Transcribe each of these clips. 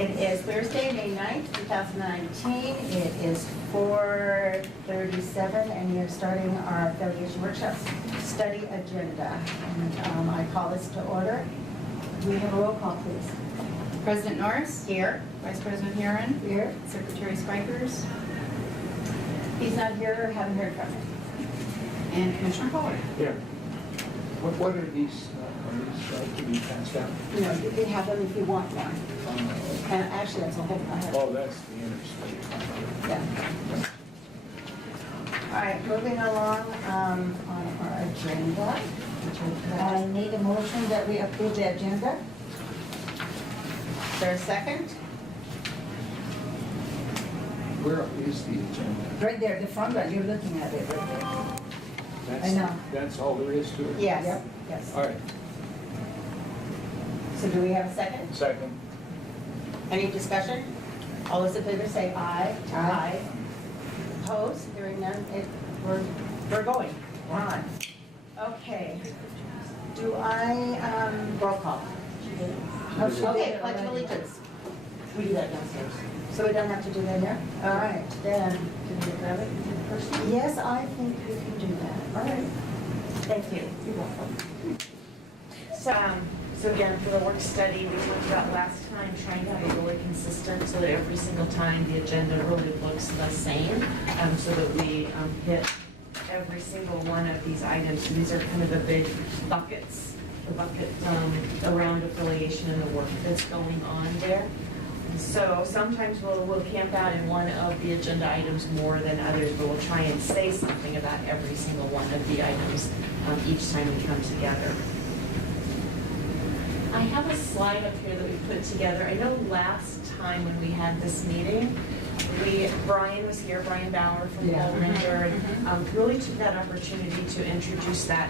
It is Thursday, May 9th, 2019. It is 4:37, and we are starting our affiliation workshop study agenda. And I call this to order. We have a roll call, please. President Norris? Here. Vice President Herron? Here. Secretary Spikers? He's not here, haven't heard from him. And Commissioner Pollard? Yeah. What are these to be passed out? You know, you can have them if you want one. And actually, that's a whole, I have. Oh, that's the interstate. Yeah. All right, moving along on our agenda. I need a motion that we approve the agenda. Is there a second? Where is the agenda? Right there, the front one, you're looking at it right there. That's, I know. That's all there is to it? Yes, Yep. yes. All right, So do we have a second? second. Any discussion? All those in favor say aye. Aye. Opposed? Hearing none, we're going. We're on. Okay. Do I, roll call? Okay, pledge of allegiance. We do that downstairs. So we don't have to do that here? All right, then. Can we grab it in person? Yes, I think we can do that. All right. Thank you. You're welcome. So again, for the work study, we talked about last time, trying to have it really consistent so that every single time the agenda really looks the same, so that we hit every single one of these items. So these are kind of the big buckets, the bucket around affiliation and the work that's going on there. So sometimes we'll camp out in one of the agenda items more than others, but we'll try and say something about every single one of the items each time we come together. I have a slide up here that we put together. I know last time when we had this meeting, Brian was here, Brian Bauer from Goldringer, and really took that opportunity to introduce that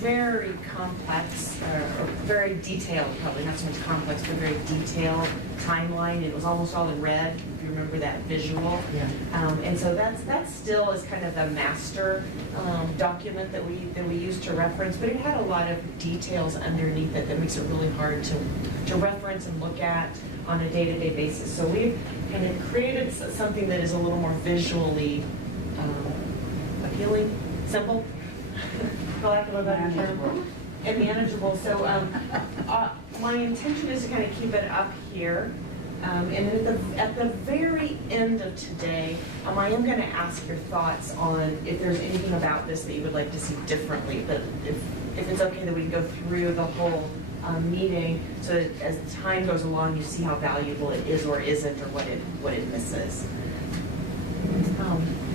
very complex, or very detailed, probably not so much complex, but very detailed timeline. It was almost all in red, if you remember that visual. Yeah. And so that still is kind of the master document that we use to reference, but it had a lot of details underneath it that makes it really hard to reference and look at on a day-to-day basis. So we've kind of created something that is a little more visually appealing, simple, for lack of a better term, and manageable. So my intention is to kind of keep it up here. And at the very end of today, I am going to ask your thoughts on if there's anything about this that you would like to see differently. But if it's okay that we can go through the whole meeting, so that as time goes along, you see how valuable it is or isn't, or what it misses.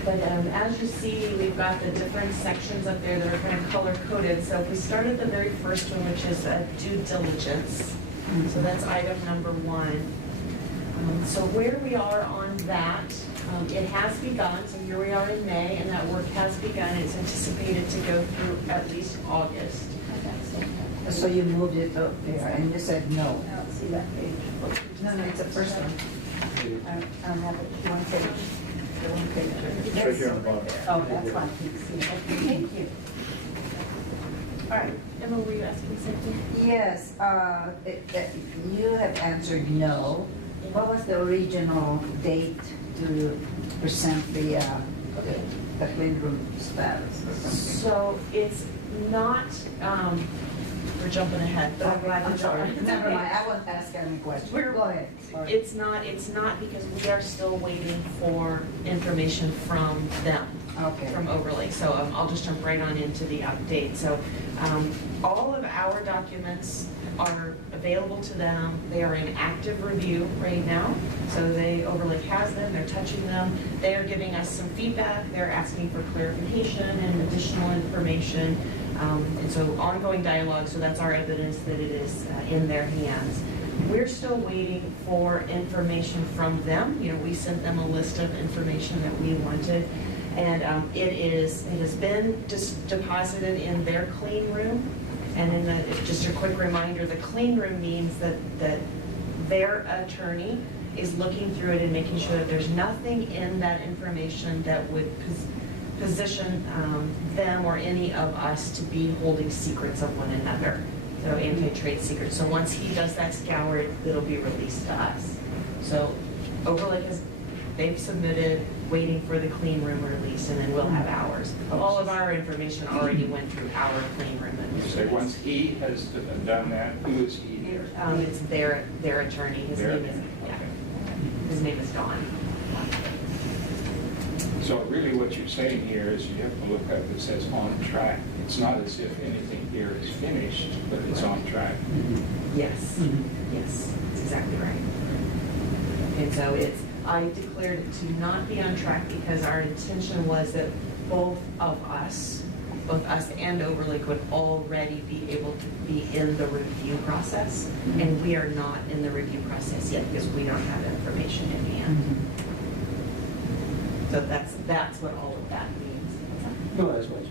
But as you see, we've got the different sections up there that are kind of color-coded. So if we start at the very first one, which is due diligence. So that's item number 1. So where we are on that, it has begun. So here we are in May, and that work has begun. It's anticipated to go through at least August. So you moved it up there and you said no. I don't see that page. No, it's the first one. I don't have it. One page. The one page. It's right here on the bottom. Oh, that's fine. Okay, thank you. All right. Emma, were you asking something? Yes, you have answered no. What was the original date to present the clean room status? So it's not, we're jumping ahead, but I'm glad I'm to sorry. join. Never mind, I won't ask any questions. Go ahead. Sorry. It's not because we are still waiting for information from them, Okay. from Overlay. So I'll just jump right on into the update. So all of our documents are available to them. They are in active review right now. So Overlay has them, they're touching them. They are giving us some feedback. They're asking for clarification and additional information. And so ongoing dialogue, so that's our evidence that it is in their hands. We're still waiting for information from them. You know, we sent them a list of information that we wanted. And it has been deposited in their clean room. And just a quick reminder, the clean room means that their attorney is looking through it and making sure that there's nothing in that information that would position them or any of us to be holding secrets of one another. So anti-trade secrets. So once he does that scour, it'll be released to us. So Overlake they've submitted, waiting for the clean room release, and then we'll have ours. All of our information already went through our clean room You say release. once he has done that, who is he here? It's their attorney, his Their- name is, yeah, okay. his name is Don. So really what you're saying here is you have to look up, it says on track. It's not as if anything here is finished, but it's on track. Yes, yes, that's exactly right. And so I declared it to not be on track because our intention was that both us and Overlake would already be able to be in the review process. And we are not in the review process yet because we don't have information in hand. So that's what all of that means. No, that's what you,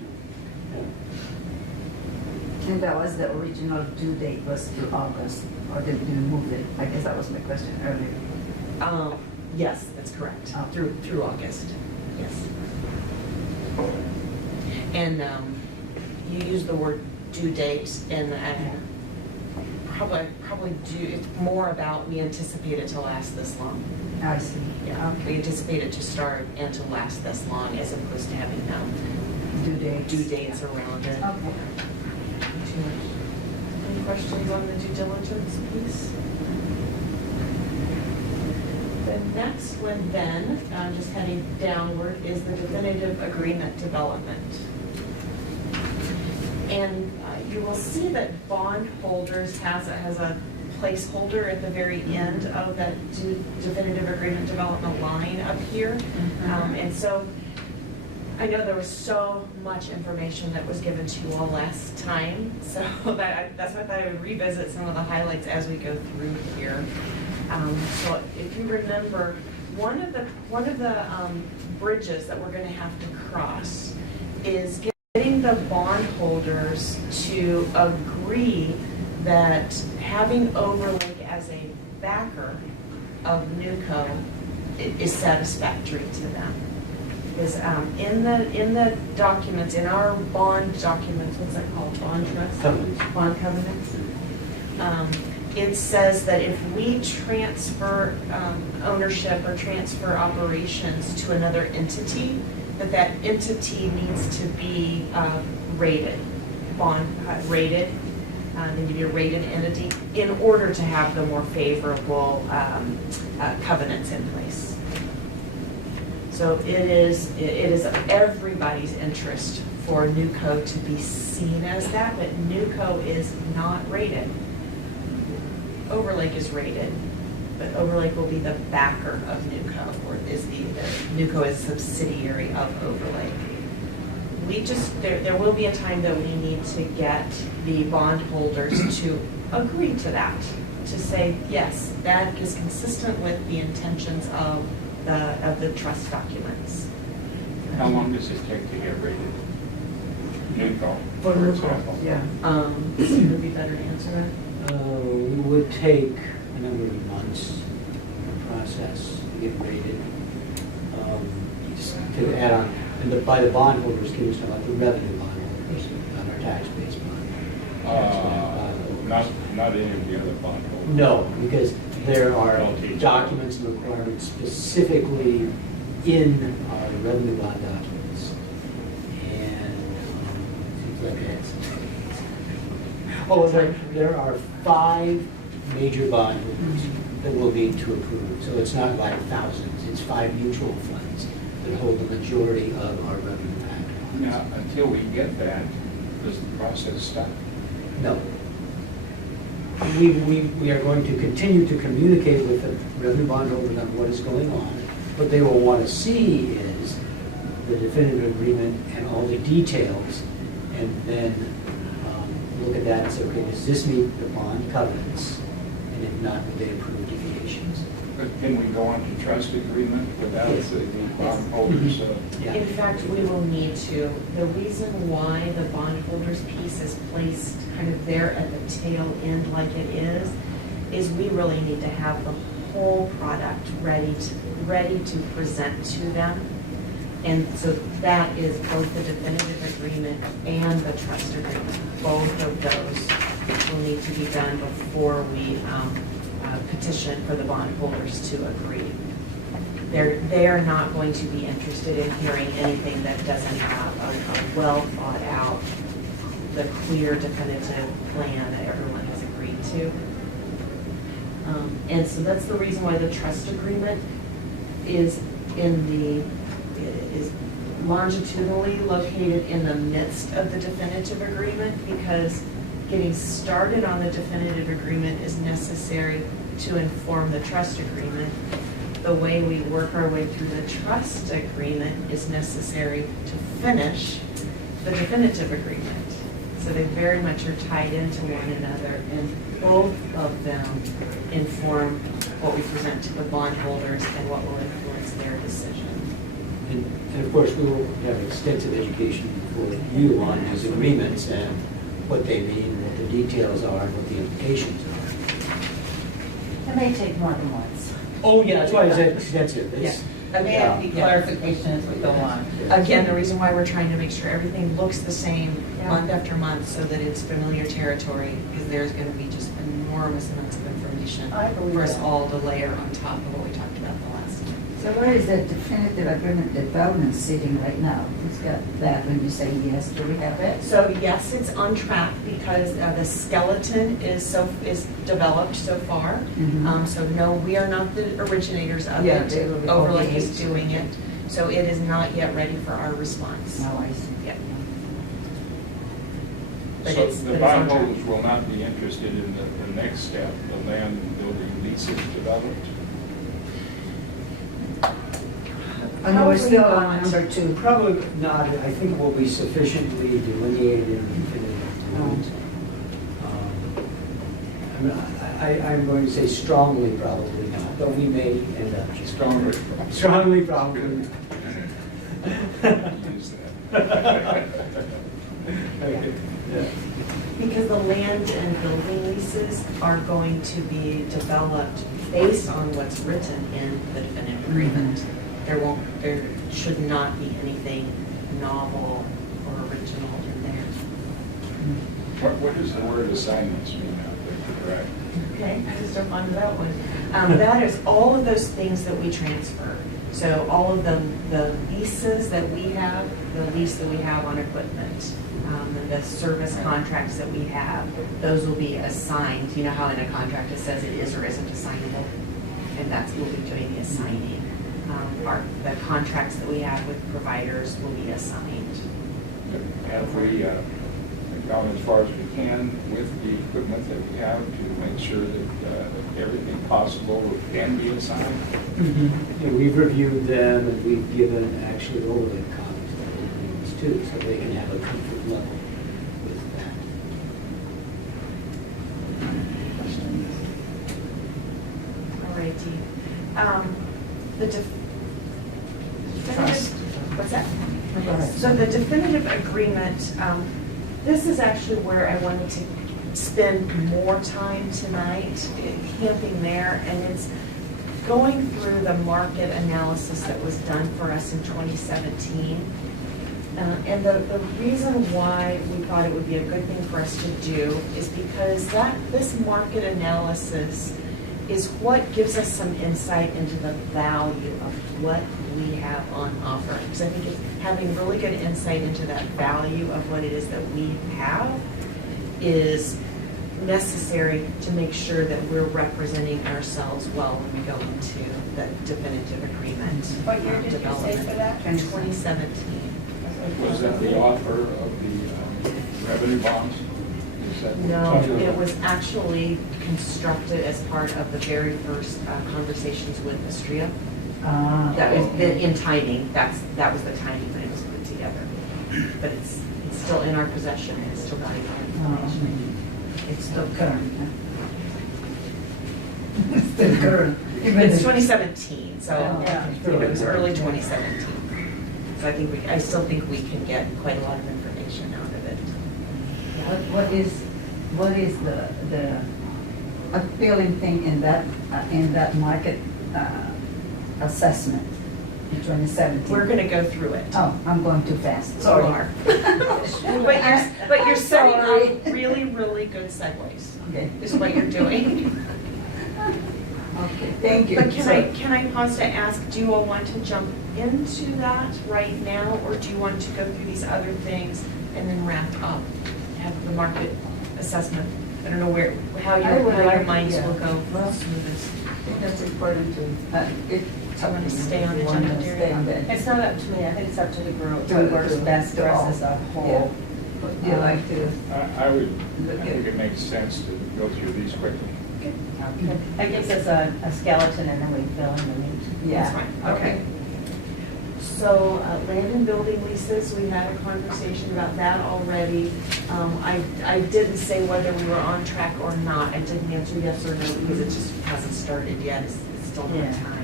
And that was the original due date was to August, or did you move it? I guess that was my question earlier. Yes, that's correct, Oh. through August, yes. And you use the word due date, and probably it's more about we anticipate it to last this long. I see. Yeah, we Okay. anticipate it to start and to last this long as opposed to having Due date. due dates around it. Okay. Any questions on the due diligence piece? The next one then, just heading downward, is the definitive agreement development. And you will see that bondholders has a placeholder at the very end of that definitive agreement development line up here. And so I know there was so much information that was given to you all last time, so that's why I thought I would revisit some of the highlights as we go through here. So if you remember, one of the bridges that we're going to have to cross is getting the bondholders to agree that having Overlake as a backer of NewCo is satisfactory to them. Is in the documents, in our bond documents, what's that called? Bond trust? Covenants. Bond covenants. It says that if we transfer ownership or transfer operations to another entity, that entity needs to be rated, rated. They need to be a rated entity in order to have the more favorable covenants in place. So it is everybody's interest for NewCo to be seen as that, but NewCo is not rated. Overlake is rated, but Overlake will be the backer of NewCo, or is the NewCo is a subsidiary of Overlake. There will be a time that we need to get the bondholders to agree to that, to say, yes, that is consistent with the intentions of the trust documents. How long does it take to get rated? NewCo, For for NewCo, example. yeah. Steve would be better to answer that. it would take a number of months process to get rated. Just to add on, and by the bondholders, can you talk about the revenue bondholders, not our tax-based bondholders? Not any of the other bondholders. No, because there are LTG. documents and requirements specifically in our revenue bond documents. And, seems like there are 5 major bondholders that will need to approve. So it's not like thousands, it's 5 mutual funds that hold the majority of our revenue bond. Now, until we get that, does the process stop? No. We are going to continue to communicate with the revenue bondholders on what is going on. What they will want to see is the definitive agreement and all the details, and then look at that and say, okay, does this meet the bond covenants? And if not, would they approve deviations? But can we go on to trust agreement without Yes. the bondholders? Yeah. In fact, we will need to. The reason why the bondholders piece is placed kind of there at the tail end like it is we really need to have the whole product ready to present to them. And so that is both the definitive agreement and the trust agreement. Both of those will need to be done before we petition for the bondholders to agree. They are not going to be interested in hearing anything that doesn't have a well thought out, the clear definitive plan that everyone has agreed to. And so that's the reason why the trust agreement is is longitudinally located in the midst of the definitive agreement, because getting started on the definitive agreement is necessary to inform the trust agreement. The way we work our way through the trust agreement is necessary to finish the definitive agreement. So they very much are tied into one another, and both of them inform what we present to the bondholders and what will influence their decision. And of course, we will have extensive education for you on these agreements and what they mean, what the details are, and what the implications are. It may take more than once. Oh, yeah, that's why I said extensive. It's- There may have to be clarification as we go on. Again, the reason why we're trying to make sure everything looks the same Yeah. month after month so that it's familiar territory, because there's going to be just enormous amounts of information I believe for us that. all to layer on top of what we talked about the last time. So where is the definitive agreement development sitting right now? Who's got that when you say yes? Do we have it? So yes, it's on track because the skeleton is developed so far. Mhm. So no, we are not the originators of Yeah, it. they will be Overlake is OPH. doing it. So it is not yet ready for our response. Oh, I see. Yeah. But So it's- the but it's on track. bondholders will not be interested in the next step, the land and building leases developed? I know we're still on Probably number two. Probably not. I think it will be sufficiently delineated in the definitive agreement. I mean, I'm going to say strongly probably not, but we may end up Stronger. strongly probably. Use that. Okay. Yeah. Because the land and building leases are going to be developed based on what's written in the definitive agreement. There should not be anything novel or original in there. What does the word assignments mean out there, correct? Okay, I just don't find that one. That is all of those things that we transfer. So all of the leases that we have, the lease that we have on equipment, and the service contracts that we have, those will be assigned. You know how in a contract it says it is or isn't assignable? And that's what we'll be doing, the assigning. The contracts that we have with providers will be assigned. Have we gone as far as we can with the equipment that we have to make sure that everything possible can be assigned? And we've reviewed them and we've given actually overlay copies of the agreements too, so they can have a comfort level with that. All righty. Trust. What's that? Go ahead. So the definitive agreement, this is actually where I wanted to spend more time tonight, camping there, and it's going through the market analysis that was done for us in 2017. And the reason why we thought it would be a good thing for us to do is because this market analysis is what gives us some insight into the value of what we have on offer. Because I think it's having really good insight into that value of what it is that we have is necessary to make sure that we're representing ourselves well when we go into the definitive agreement. What year did you say development. for that? 2017. Was that the offer of the revenue bonds? Is that- No, it was actually constructed as part of the very first conversations with Astria. That was in timing, that was the timing that it was put together. But it's still in our possession, it's still not even. It's still current, huh? It's still current. It's 2017, so Yeah. it was early 2017. So I still think we can get quite a lot of information out of it. What is the appealing thing in that market assessment in 2017? We're gonna go through it. Oh, I'm going too fast, You sorry. are. But you're setting Sorry. up really, really good segues. Okay. Is what you're doing. Okay, thank you. But can I pause to ask, do you all want to jump into that right now, or do you want to go through these other things and then wrap up, have the market assessment? I don't know how your minds will go Well, smoothest. I think that's important to, I want to stay on the agenda, Deirdre. It's not up to me, I think it's up to the group, To- who works to- best to for all. us as a whole. Would you like to? I think it makes sense to go through these quickly. Okay. That gives us a skeleton and then we fill in the meat. That's fine, okay. So land and building leases, we had a conversation about that already. I didn't say whether we were on track or not. I didn't answer yes or no because it just hasn't started yet. It's still not Yeah. time.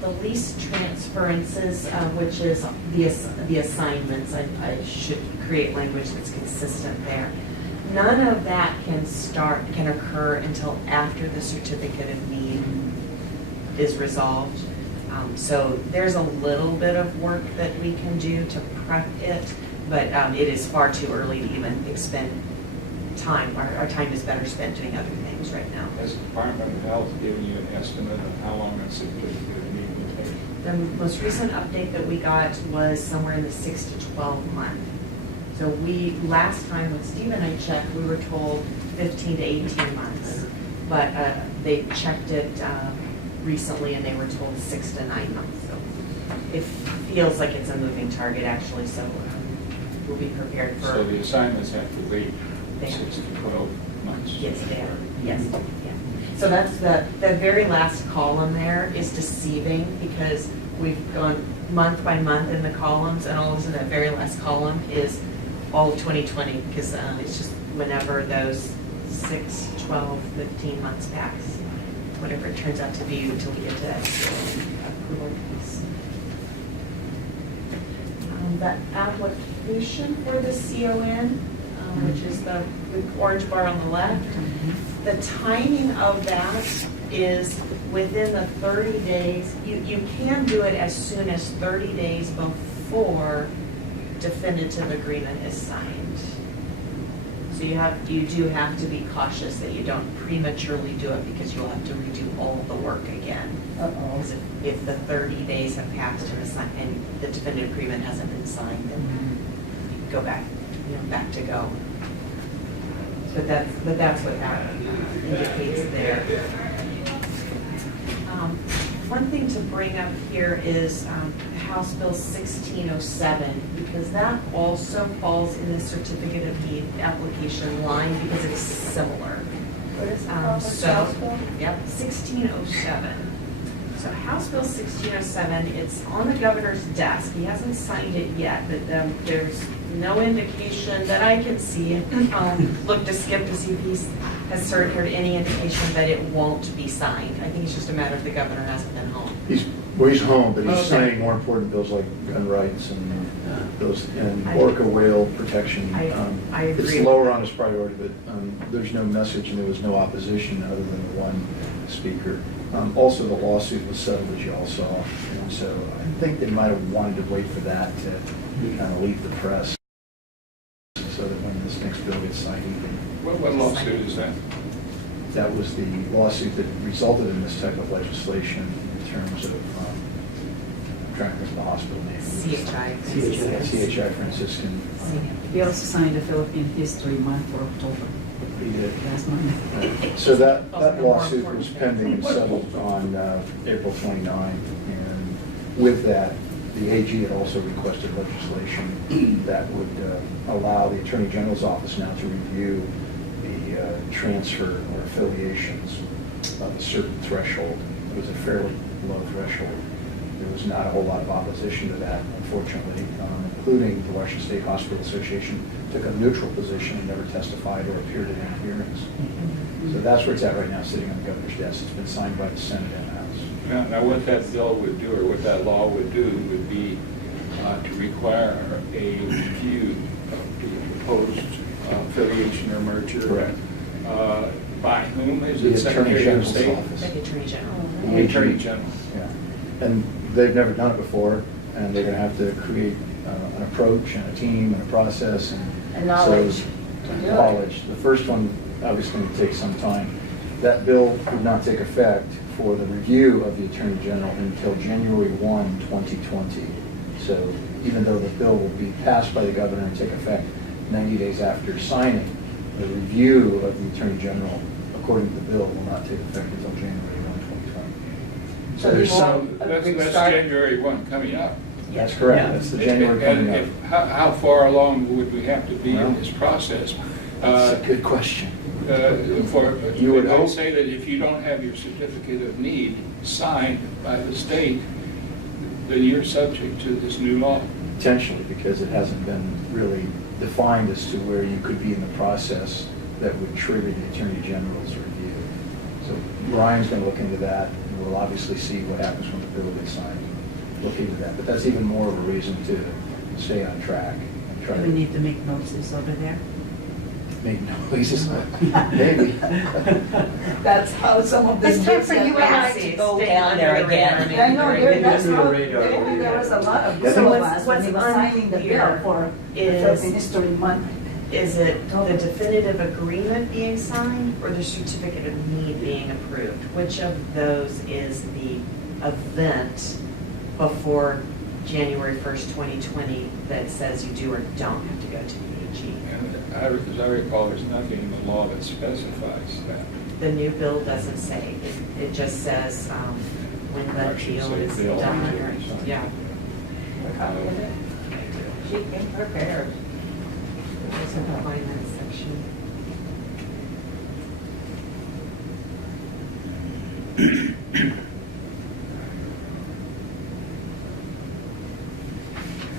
The lease transferences, which is the assignments, I should create language that's consistent there. None of that can occur until after the certificate of need is resolved. So there's a little bit of work that we can do to prep it, but it is far too early to even expend time. Our time is better spent doing other things right now. Has the Department of Health given you an estimate of how long a certificate of need will take? The most recent update that we got was somewhere in the 6 to 12 month. So last time when Steve and I checked, we were told 15 to 18 months. But they checked it recently and they were told 6 to 9 months. So it feels like it's a moving target actually, so we'll be prepared for. So the assignments have to wait They- 6 to 12 months? Yes, they are. Yes, yeah. So that's the very last column there is deceiving because we've gone month by month in the columns and all of a sudden that very last column is all of 2020 because it's just whenever those 6, 12, 15 months pass, whatever it turns out to be until we get to that approval piece. The application for the CON, which is the orange bar on the left, the timing of that is within the 30 days. You can do it as soon as 30 days before definitive agreement is signed. So you do have to be cautious that you don't prematurely do it because you'll have to redo all the work again. Uh-oh. Because if the 30 days have passed and the definitive agreement hasn't been signed, then you go back, back to go. But that's what that indicates there. One thing to bring up here is House Bill 1607, because that also falls in the certificate of need application line because it's similar. What is it called? What's the House bill? Yep, 1607. So House Bill 1607, it's on the governor's desk. He hasn't signed it yet, but there's no indication that I can see. I'll look to Skip to see if he has heard any indication that it won't be signed. I think it's just a matter of the governor hasn't been home. He's home, but he's Okay. signing more important bills like gun rights and those, and I- orca whale protection. I agree It's with lower that. on his priority, but there's no message and there was no opposition other than the one speaker. Also, the lawsuit was settled, as you all saw, and so I think they might have wanted to wait for that to kind of leave the press so that when this next bill gets signed, he can. What lawsuit is that? That was the lawsuit that resulted in this type of legislation in terms of, I'm trying to think of the hospital name. CHI. CHI Franciscan. We also signed the Philippine History Month for October He did. last month. So that lawsuit was pending and settled on April 29, and with that, the AG had also requested legislation that would allow the Attorney General's office now to review the transfer or affiliations of a certain threshold. It was a fairly low threshold. There was not a whole lot of opposition to that, unfortunately, including the Washington State Hospital Association took a neutral position and never testified or appeared at any hearings. So that's where it's at right now, sitting on the governor's desk. It's been signed by the Senate and House. Now, what that bill would do, or what that law would do, would be to require a review of the proposed affiliation or merger. Correct. By whom? Is The it Attorney Secretary of General's State? office. Like Attorney General. The Attorney General. Yeah, and they've never done it before, and they're going to have to create an approach and a team and a process and And knowledge so, to do it. knowledge. The first one obviously going to take some time. that bill would not take effect for the review of the Attorney General until January 1, 2020. So even though the bill will be passed by the governor and take effect 90 days after signing, the review of the Attorney General, according to the bill, will not take effect until January 1, 2020. So there's some, That's January 1 coming up. that's correct, that's the January coming up. How far along would we have to be Well, in this process? That's a good question. You would would hope- say that if you don't have your certificate of need signed by the state, then you're subject to this new law. Potentially, because it hasn't been really defined as to where you could be in the process that would trigger the Attorney General's review. So Ryan's going to look into that, and we'll obviously see what happens when the bill gets signed. Look into that, but that's even more of a reason to stay on track and try Do we to need to make notices over there? make noises. Maybe. That's how some of It's these time groups for get you and I passed. to go down there again. I know, that's Maybe how, a radar over there was a lot of Yeah, some of what's- us when they were what's signing the bill unclear for the is- Philippine History Month. Is it the definitive agreement being signed or the certificate of need being approved? Which of those is the event before January 1st, 2020 that says you do or don't have to go to the AG? And as I recall, there's nothing in the law that specifies that. The new bill doesn't say, it just says when Or I the should deal say is bill done. until or- it's signed. Yeah. She came prepared. So I'll find that section.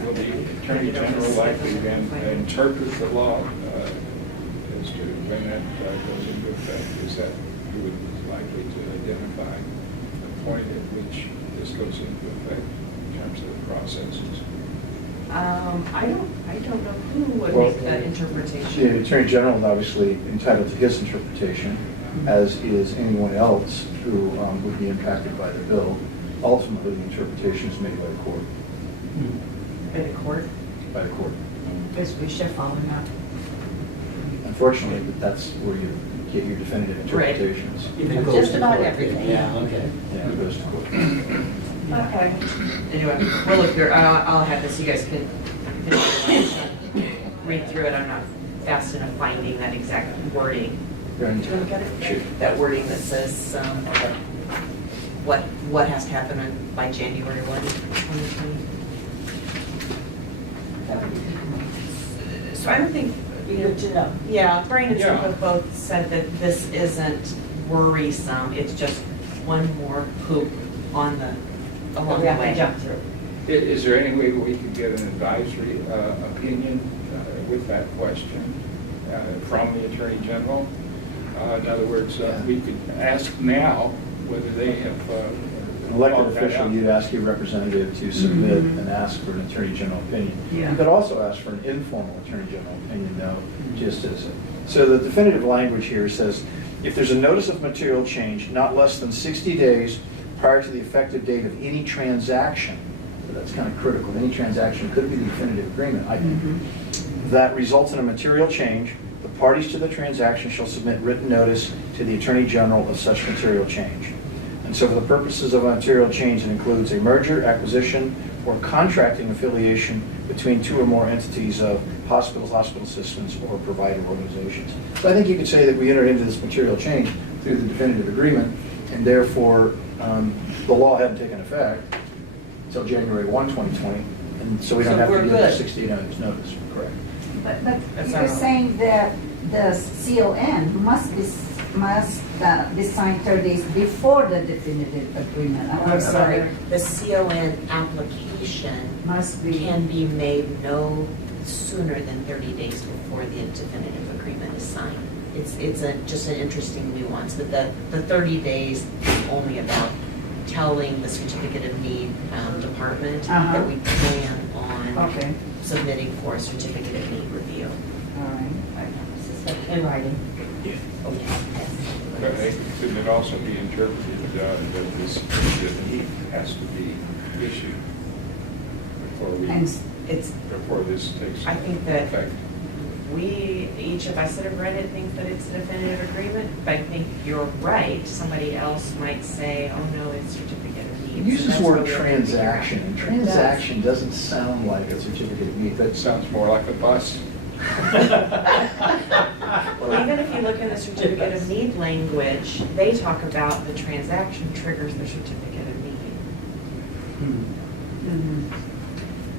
Will the Attorney General likely then interpret the law as to when that goes into effect? Is that you would be likely to identify the point at which this goes into effect in terms of the processes? I don't know who would Well, make that The interpretation. Attorney General is obviously entitled to his interpretation, as is anyone else who would be impacted by the bill. Ultimately, the interpretation is made by the court. By the court? By the court. Because we should follow now. Unfortunately, but that's where you get your definitive Right. interpretations. If it goes Just to about court. everything. Yeah, okay. Yeah, it goes to court. Okay. Anyway, we'll look through, I'll have this, you guys can read through it. I'm not fast enough finding that exact wording. Very Do you look at it? Sure. That wording that says, what has to happen by January 1, 2020? So I don't think, Good to know. yeah, Brian and Yeah. Trip both said that this isn't worrisome, it's just one more hoop on the, along We the have to way. jump through. Is there any way we could get an advisory opinion with that question from the Attorney General? In other words, we could ask now whether they have. An elected thought that official, out. you'd ask your representative to submit and ask for an Attorney General opinion. Yeah. You could also ask for an informal Attorney General opinion, though, just as a, so the definitive language here says, if there's a notice of material change not less than 60 days prior to the effective date of any transaction, so that's kind of critical, any transaction could be the definitive agreement, I think, that results in a material change, the parties to the transaction shall submit written notice to the Attorney General of such material change. And so for the purposes of a material change, it includes a merger, acquisition, or contracting affiliation between two or more entities of hospitals, hospital systems, or provider organizations. So I think you could say that we entered into this material change through the definitive agreement, and therefore the law hadn't taken effect until January 1, 2020, and so we don't So have to we're give a good. 60 days notice, correct? But That's you're our- saying that the CON must be signed 30 days before the definitive agreement. I'm sorry, the CON application Must be. can be made no sooner than 30 days before the definitive agreement is signed. It's just an interesting nuance, that the 30 days is only about telling the certificate of need department that we plan on Okay, submitting for a certificate of need review. all right. In writing. But couldn't it also be interpreted that this need has to be issued before we, And It's, before this takes I think that- effect? each of us that have read it think that it's a definitive agreement, but I think you're right. Somebody else might say, oh no, it's certificate of need. It uses the That's word what we have to figure out. transaction, and transaction doesn't sound like a certificate of need. That sounds more like a bus. Well, even if you look in the certificate of need language, they talk about the transaction triggers the certificate of need.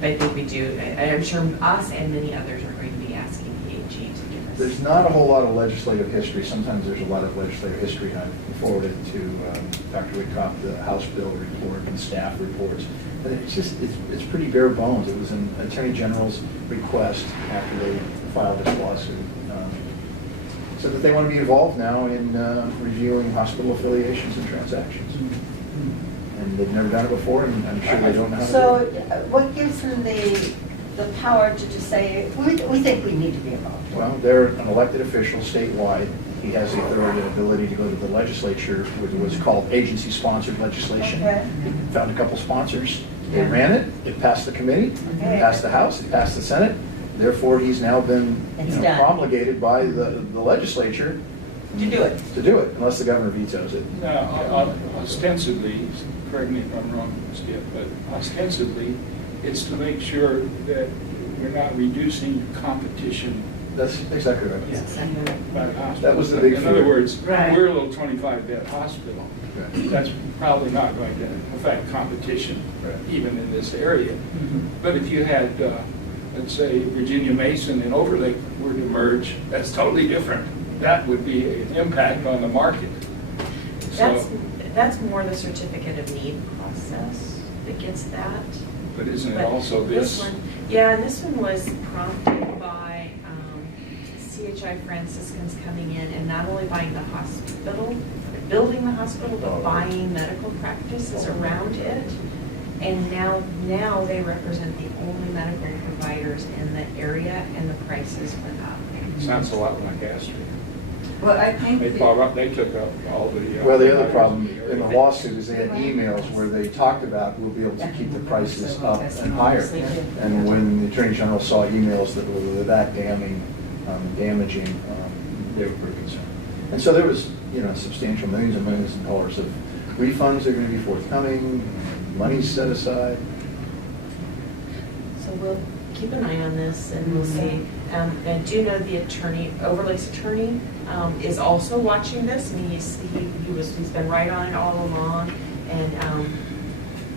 I think we do, I'm sure us and many others are going to be asking the AG to give us. There's not a whole lot of legislative history. Sometimes there's a lot of legislative history. I forwarded to Dr. Whitcock the House bill report and staff reports. And it's just, it's pretty bare bones. It was an Attorney General's request after they filed this lawsuit. So that they want to be involved now in reviewing hospital affiliations and transactions. And they've never done it before, and I'm sure they don't know how to do So it. what gives them the power to just say, we think we need to be involved? Well, they're an elected official statewide. He has the authority and ability to go to the legislature with what's called agency-sponsored legislation. Okay. He found a couple sponsors. They ran it. It passed the committee. It Okay. passed the House. It passed the Senate. Therefore, he's now been It's done. promulgated by the legislature To do it. to do it, unless the governor vetoes it. Now, ostensibly, correct me if I'm wrong, Skip, but ostensibly, it's to make sure that we're not reducing competition That's exactly right. by the hospital. That was the big In fear. other words, Right. we're a little 25-bed hospital. Okay. That's probably not going to affect competition, Right. even in this area. But if you had, let's say, Virginia Mason and Overlake were to merge, that's totally different. That would be an impact on the market. So, That's more the certificate of need process that gets that. but isn't it But also this? one, yeah, and this one was prompted by CHI Franciscans coming in and not only buying the hospital, building the hospital, but buying medical practices around it. And now they represent the only medical providers in the area, and the prices went up. Sounds a lot like Astor. Well, I think. They bought up, they took up all the. Well, the other problem area. in the lawsuit is they had emails where they talked about, we'll be able to keep the prices up and higher. And when the Attorney General saw emails that were that damaging, they were pretty concerned. And so there was, substantial millions and millions of dollars of refunds are going to be forthcoming, money set aside. So we'll keep an eye on this and we'll see. And I do know the attorney, Overlake's attorney, is also watching this. I mean, he's been right on it all along. And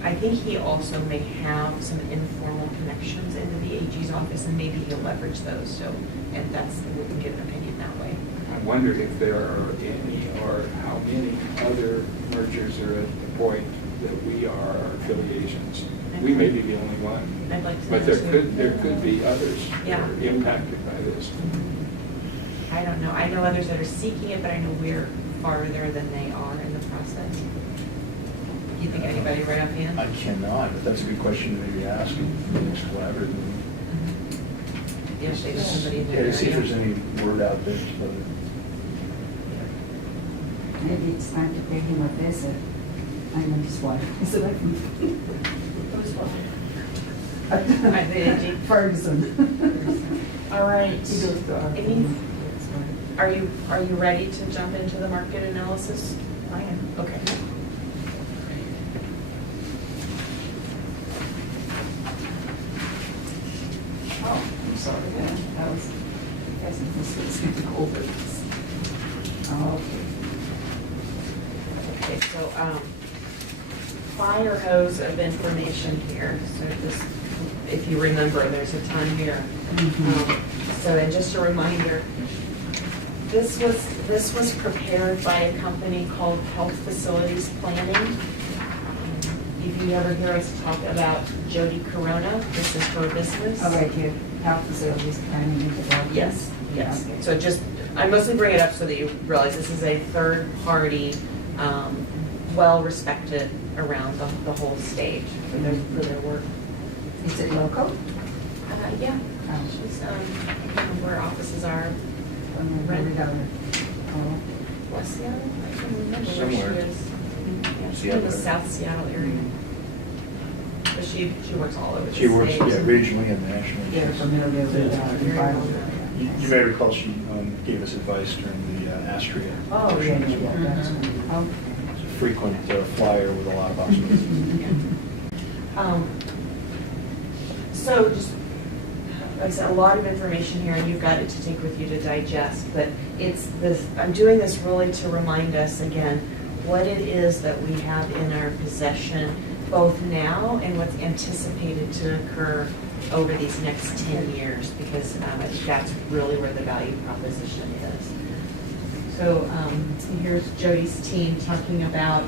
I think he also may have some informal connections into the AG's office, and maybe he'll leverage those. So, and we can get an opinion that way. I wondered if there are any or how many other mergers are at the point that we are our affiliations. We may be the only one. I'd like to But know there too. could be others that Yeah. are impacted by this. I don't know. I know others that are seeking it, but I know we're farther than they are in the process. Do you think anybody right offhand? I cannot, but that's a good question to maybe ask in the next collaborative meeting. Yeah, maybe somebody in the Yeah, to see if area. there's any word out there. Maybe it's time to pay him a visit. I know his wife. Is it like? Who's what? Ferguson. All right. He goes to our. Any- Are you ready to jump into the market analysis? I am. Okay. Oh, I'm sorry, I was guessing this was going to go over this. Oh, okay. Okay, so, fire hose of information here. So just, if you remember, there's a ton here. So, and just a reminder, this was prepared by a company called Health Facilities Planning. If you ever hear us talk about Jody Corona, this is her business. Oh, right here, health facilities planning and development. Yes, yes. Okay. So just, I mostly bring it up so that you realize this is a third party, well-respected around the whole state for their work. Is it local? Yeah, Oh. she's, I don't know where offices are. Oh, West Seattle? I can't remember where Somewhere. she is. Yeah, she's in Seattle. the South Seattle area. But she works all over the state. She works, regionally and nationally. they're familiar with Very well environment. known. You may recall she gave us advice during the Astria. Oh, yeah, that's Oh. Frequent flyer with a lot of observations. So just, like I said, a lot of information here, and you've got it to take with you to digest, but it's this, I'm doing this really to remind us again what it is that we have in our possession, both now and what's anticipated to occur over these next 10 years, because I think that's really where the value proposition is. So here's Jody's team talking about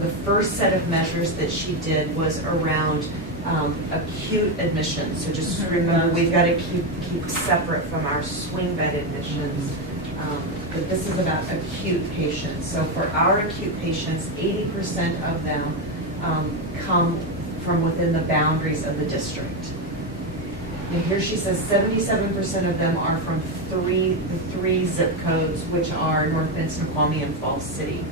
the first set of measures that she did was around acute admissions. So just remember, we've got to keep separate from our swing bed admissions. But this is about acute patients. So for our acute patients, 80% of them come from within the boundaries of the district. And here she says 77% of them are from the three zip codes, which are North Bend, Snoqualmie, and Falls City.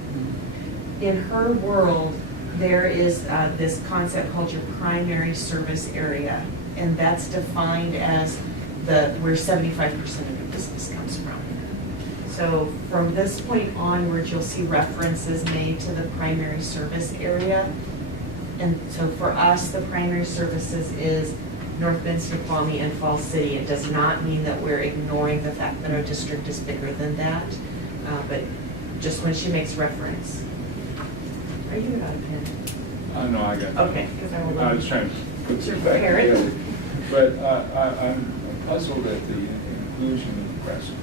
In her world, there is this concept called your primary service area, and that's defined as where 75% of the business comes from. So from this point onwards, you'll see references made to the primary service area. And so for us, the primary services is North Bend, Snoqualmie, and Falls City. It does not mean that we're ignoring the fact that our district is bigger than that, but just when she makes reference. Are you without a pen? No, I got it. Okay. I was trying to put Sure, it back prepare it. together. But I'm puzzled at the inclusion of Crescent.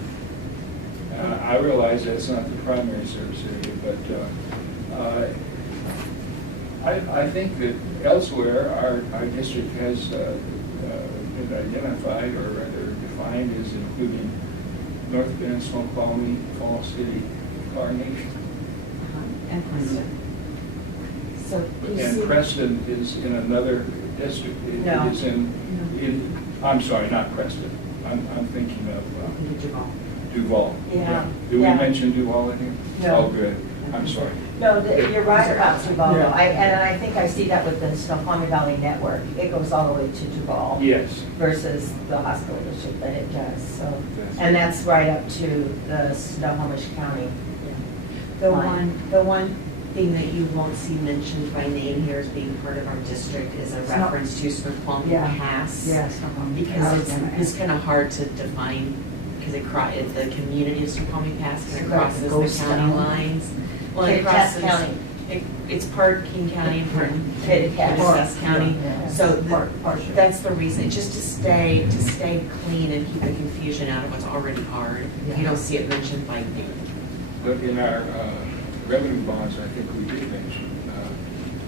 I realize that's not the primary service area, but I think that elsewhere our district has been identified or rather defined as including North Bend, Snoqualmie, Falls City, Carnation. And Preston. So you And see, Preston is in another district. It No. is I'm sorry, not Preston. I'm thinking of Duval. Yeah. Do we Yeah. mention Duval in here? No. Oh, good. I'm sorry. No, you're right about Duval, Yeah. and I think I see that with the Snoqualmie Valley Network. It goes all the way to Duval. Yes. Versus the hospital district that it does, so. Yes. And that's right up to the Snohomish County. the Fine. one thing that you won't see mentioned by name here as being part of our district is a reference to Snoqualmie Yeah. Pass. Yes. Because it's kind of hard to define, because the community of Snoqualmie Pass kind of crosses Goes the county down. lines. Well, it Cass crosses, County. it's part King County and part Cass. Cass County. Yeah. So Partial. that's the reason, just to stay clean and keep the confusion out of what's already hard. You don't see it mentioned by name. But in our revenue bonds, I think we did mention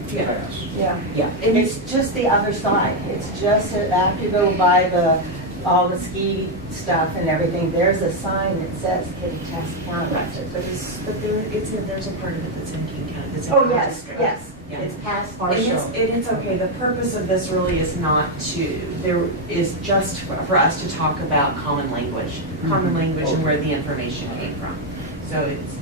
Yeah. pass. Yeah. Yeah. And it's just the other side. It's just after you go by all the ski stuff and everything, there's a sign that says Cass County. There's a part of it that's in King County. That's in Oh, our yes, district. yes. Yeah. It's past And partial. it's okay, the purpose of this really is not there is just for us to talk about common language and where the information came from. So it's,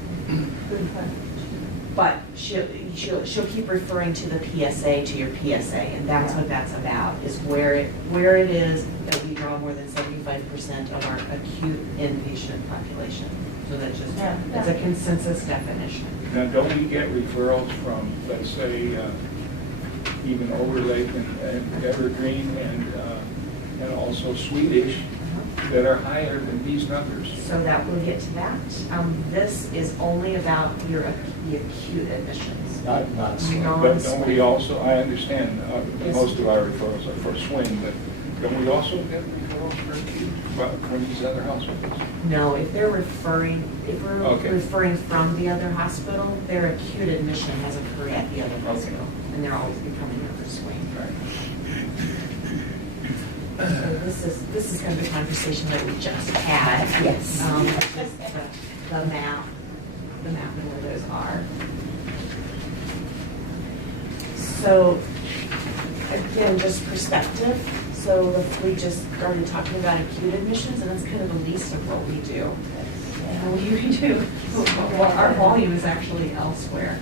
but she'll keep referring to the PSA, to your PSA, and that's what that's about, is where it is that we draw more than 75% of our acute inpatient population. So that's just, it's a consensus definition. Now, don't we get referrals from, let's say, even Overlake and Evergreen and also Swedish that are higher than these numbers? So that we'll get to that. This is only about the acute admissions. Not But don't we also, I understand most of our referrals are for swing, but don't we also get referrals for acute from these other hospitals? No, if we're referring Okay. from the other hospital, their acute admission has occurred at the other hospital, and they're always becoming another swing. Right. So this is kind of the conversation that we just had. Yes. The map and where those are. So again, just perspective. So we just started talking about acute admissions, and that's kind of the least of what we do. And we do. Well, our volume is actually elsewhere.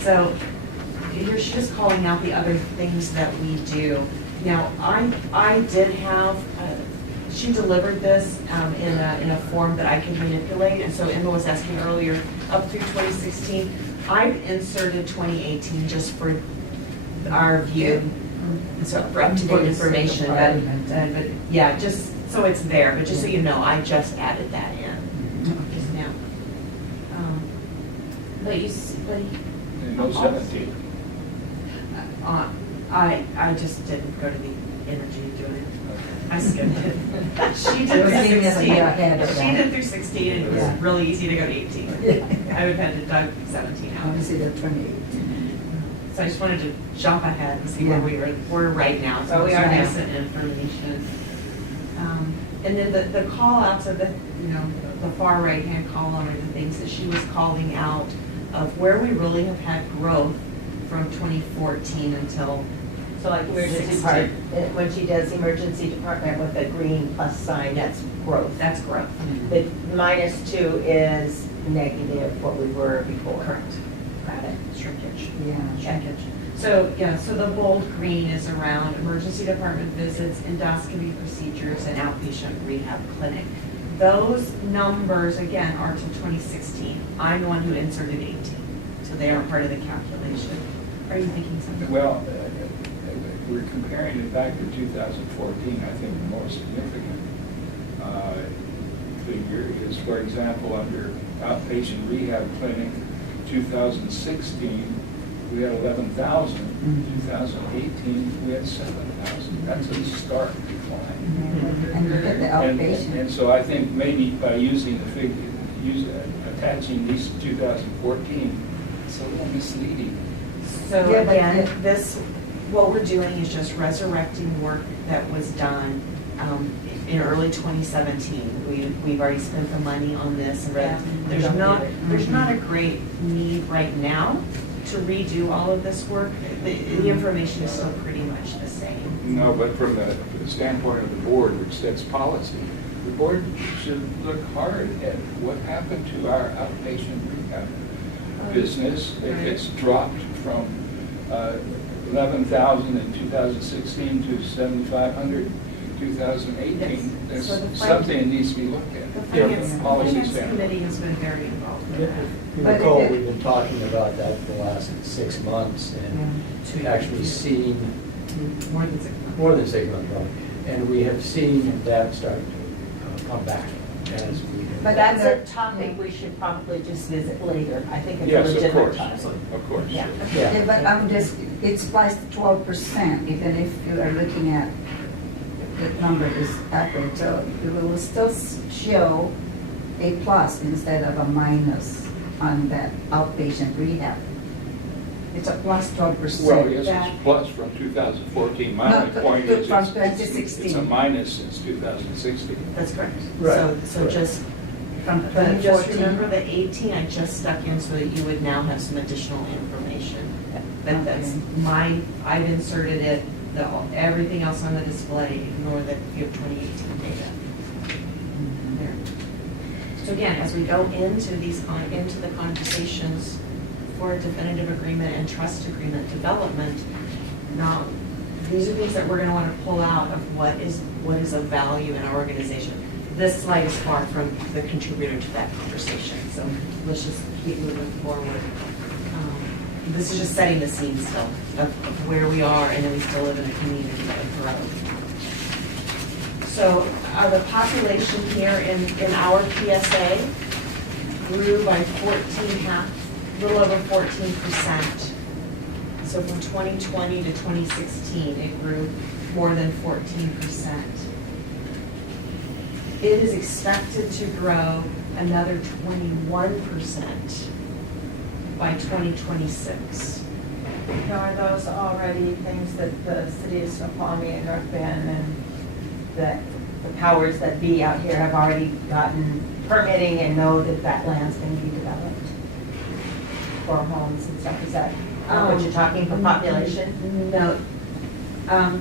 So here she's just calling out the other things that we do. Now, I did have she delivered this in a form that I could manipulate, and so Emma was asking earlier, up through 2016. I've inserted 2018 just for our view, and so for up-to-date information, but yeah, just so it's there, but just so you know, I just added that in just now. But And no 17. I just didn't go to the energy of doing it. I skipped it. She It was did giving through us a year ahead of 16. She that. did through 16, and it was Yeah. really easy to go to 18. I would have had to dug 17 out. Obviously, the 28. So I just wanted to jump ahead and see where we're right now. So we are Yeah. nice and information. And then the call outs of the, the far right-hand column are the things that she was calling out of where we really have had growth from 2014 until, So like emergency 16. department, when she does emergency department with a green plus sign, that's growth. that's growth. The -2 is negative, what we were before. Correct. Got it. Shrinkage. Yeah. Shrinkage. So, yeah, so the bold green is around emergency department visits, endoscopy procedures, and outpatient rehab clinic. Those numbers, again, are to 2016. I'm the one who inserted 18, so they are part of the calculation. Are you thinking something? Well, we're comparing it back to 2014. I think the more significant figure is, for example, under outpatient rehab clinic, 2016, we had 11,000. 2018, we had 7,000. That's a stark decline. And look at the outpatient. And so I think maybe by using the figure, attaching these to 2014, it's a little misleading. So Yeah, but again, the- what we're doing is just resurrecting work that was done in early 2017. We've already spent the money on this. Yeah. There's not a great need right now to redo all of this work. The information is still pretty much the same. No, but from the standpoint of the board, which sets policy, the board should look hard at what happened to our outpatient rehab business. If it's dropped from 11,000 in 2016 to 7,500 in 2018, Yes. there's So the something that needs to be looked at. The from a finance policy committee standpoint. has been very involved in that. If you But recall, if it- we've been talking about that for the last 6 months and actually seen, More than 6 months. more than 6 months, probably, and we have seen that start to come back as we have. But that's a topic we should probably just visit later. I think it's a Yes, of legitimate course, topic. of course. Yeah. Yeah. Yeah, but I'm just, it applies to 12%, even if you are looking at the number is accurate. So it will still show a plus instead of a minus on that outpatient rehab. It's a plus 12%. Well, yes, it's plus from 2014. My No, only point is from it's 2016. a minus since 2016. That's correct. Right. So Right. just, From but just 2014. remember the 18 I just stuck in so that you would now have some additional information. But that's Okay. I've inserted it, everything else on the display, ignore that you have 2018 data. There. So again, as we go into into the conversations for a definitive agreement and trust agreement development, now, these are things that we're gonna wanna pull out of what is of value in our organization. This slide is far from the contributor to that conversation, so let's just keep moving forward. This is just setting the scene still of where we are, and then we still live in a community of growth. So the population here in our PSA grew by a little over 14%. So from 2020 to 2016, it grew more than 14%. It is expected to grow another 21% by 2026. Now, are those already things that the city of Snoqualmie and North Bend and the powers that be out here have already gotten permitting and know that that land's going to be developed for homes and stuff? Is that what you're talking for population? No.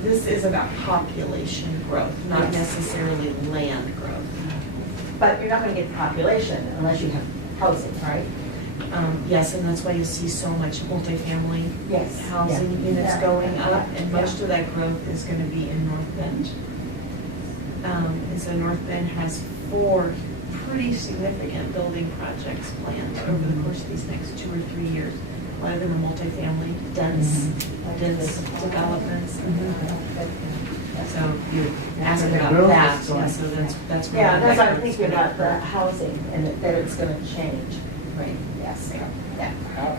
This is about population growth, not Yes. necessarily land growth. But you're not going to get the population unless you have housing, right? Yes, and that's why you see so much multifamily Yes. housing Yeah. units Yeah. going up, Yeah. and most of that growth is going to be in North Bend. And so North Bend has 4 pretty significant building projects planned over the course of these next 2 or 3 years. A lot of them are multifamily, dense developments. So you asked about that, yeah, so that's. where Yeah, that's what I'm that thinking comes about, the from. housing, and that it's gonna change. Right. Yes, yeah.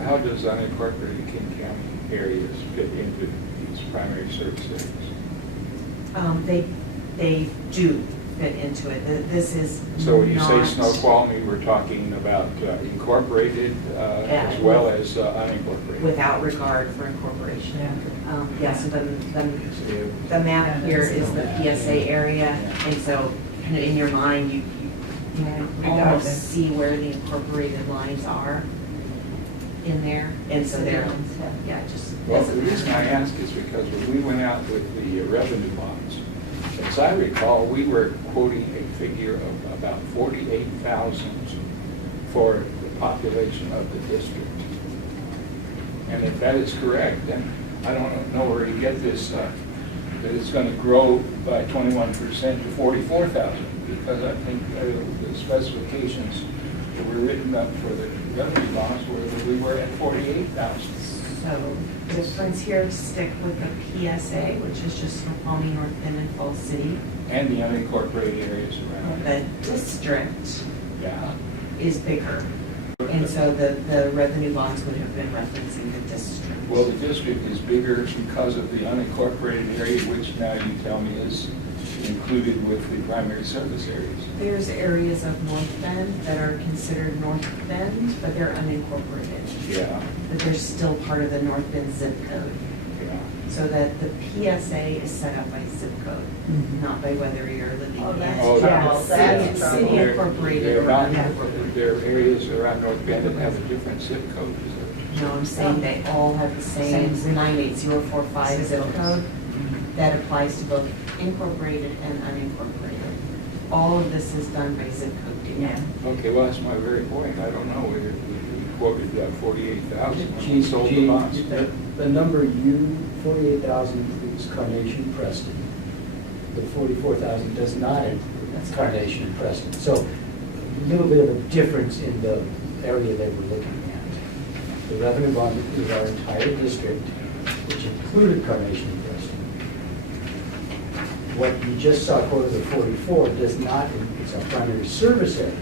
How does unincorporated King County areas fit into these primary service areas? They do fit into it. This is So when you say not- Snoqualmie, we're talking about incorporated as well as unincorporated? Without regard for incorporation. Yes, so the map here is the PSA area, and so kind of in your mind, you almost see where the incorporated lines are in there, and so they're, yeah, just. Well, the reason I ask is because when we went out with the revenue bonds, as I recall, we were quoting a figure of about 48,000 for the population of the district. And if that is correct, then I don't know where to get this, that it's going to grow by 21% to 44,000, because I think the specifications that were written up for the revenue bonds were that we were at 48,000. So the difference here, stick with the PSA, which is just Snoqualmie, North Bend, and Falls City. And the unincorporated areas around it. The district Yeah. is bigger, and so the revenue bonds would have been referencing the district. Well, the district is bigger because of the unincorporated area, which now you tell me is included with the primary service areas. There's areas of North Bend that are considered North Bend, but they're unincorporated. Yeah, But they're still part of the North Bend zip code. yeah. So that the PSA is set up by zip code, not by whether you're living Oh, in that's Oh, trouble. That's city trouble. incorporated or unincorporated. There are areas around North Bend that have a different zip code. Is there? No, I'm saying they all have the same 98045 zip code that applies to both incorporated and unincorporated. All of this is done by zip code data. Okay, well, that's my very point. I don't know whether we quoted 48,000 when we Gene, sold the bonds. the number 48,000 includes Carnation, Preston. The 44,000 does not include Carnation and Preston. So a little bit of a difference in the area that we're looking at. The revenue bond includes our entire district, which included Carnation and Preston. What you just saw quoted at 44 does not, it's our primary service area,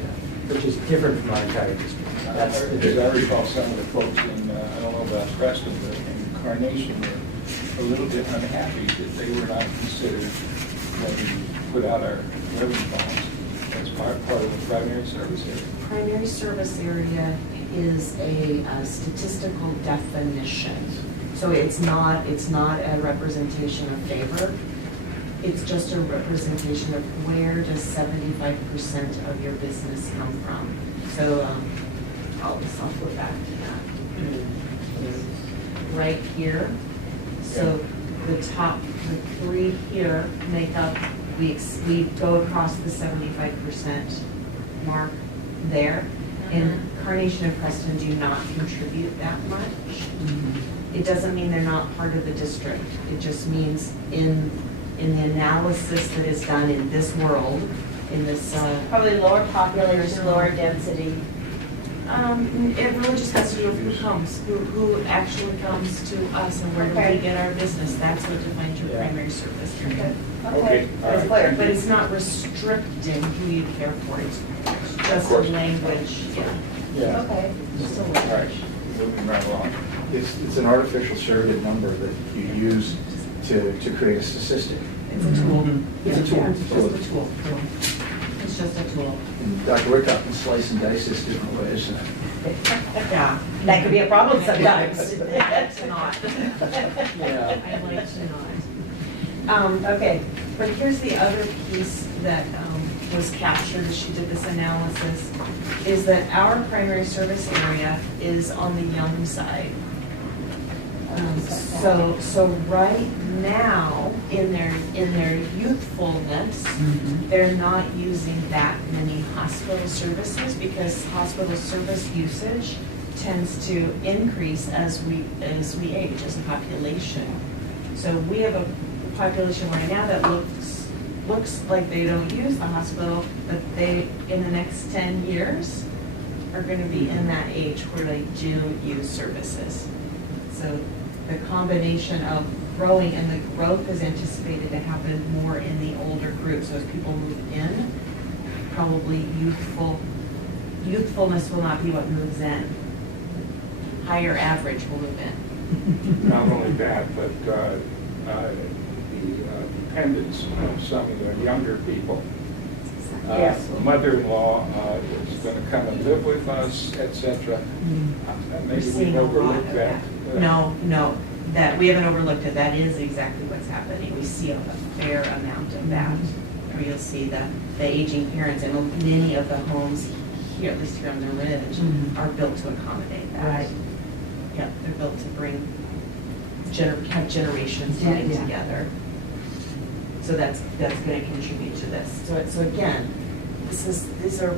which is different from our entire district. That's the Because I recall some of the folks in, I don't know about Preston, but in Carnation were a little bit unhappy that they were not considered when we put out our revenue bonds as part of the primary service area. Primary service area is a statistical definition. So it's not a representation of favor. It's just a representation of where does 75% of your business come from. So I'll go back to that. Right here. So the top, the 3 here make up, we go across the 75% mark there. And Carnation and Preston do not contribute that much. It doesn't mean they're not part of the district. It just means in the analysis that is done in this world, in this. Probably lower population, lower density. It really just has to do with who comes, who actually comes to us and where do Okay. we get our business. That's what defines your primary service area. Okay, all That's right. clear. But it's not restricting who you care for. It's just a course. language, yeah. Okay. Just a All right, language. moving right along. It's an artificial surrogate number that you use to create a statistic. It's a tool. It's a tool. Yeah, It's just a tool. It's just a tool. And Dr. Wyckoff can slice and dice this different ways. Yeah. That could be a problem sometimes. I like to not. Yeah. I like to not. Okay. But here's the other piece that was captured as she did this analysis, is that our primary service area is on the young side. So right now, in their youthfulness, they're not using that many hospital services because hospital service usage tends to increase as we age as a population. So we have a population right now that looks looks like they don't use the hospital, but they, in the next 10 years, are gonna be in that age where they do use services. So the combination of growing, and the growth is anticipated to happen more in the older groups. So as people move in, probably youthfulness will not be what moves in. Higher average will move in. Not only that, but the dependence of some of the younger people. Yes. Mother-in-law is going to come and live with us, etc. We're Maybe seeing we a lot overlook of that. No, that, we haven't overlooked it. That is exactly what's happening. We see a fair amount of that. Where you'll see the aging parents, and many of the homes here, at least here on the Ridge, are built to accommodate that. Right. Yep, they're built to bring, have generations Yeah, living yeah. together. So that's going to contribute to this. So again, these are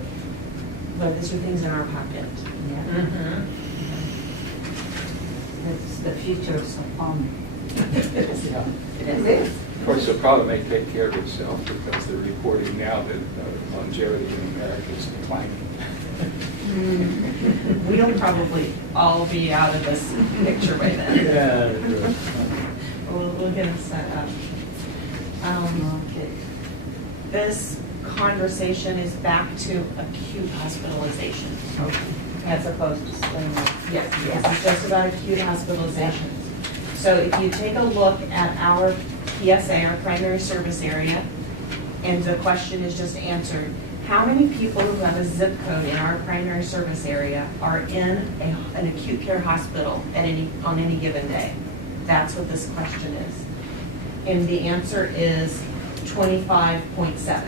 things in our pocket. Mm-hmm. It's the future of Snoqualmie. It is. Yeah. It is. Of course, the problem may take care of itself because they're reporting now that longevity in America is declining. We'll probably all be out of this picture by then. Yeah. We'll get them set up. Okay. This conversation is back to acute hospitalization. As opposed to spring. Yes, this is just about acute hospitalizations. So if you take a look at our PSA, our primary service area, and the question is just answered, how many people who have a zip code in our primary service area are in an acute care hospital on any given day? That's what this question is. And the answer is 25.7.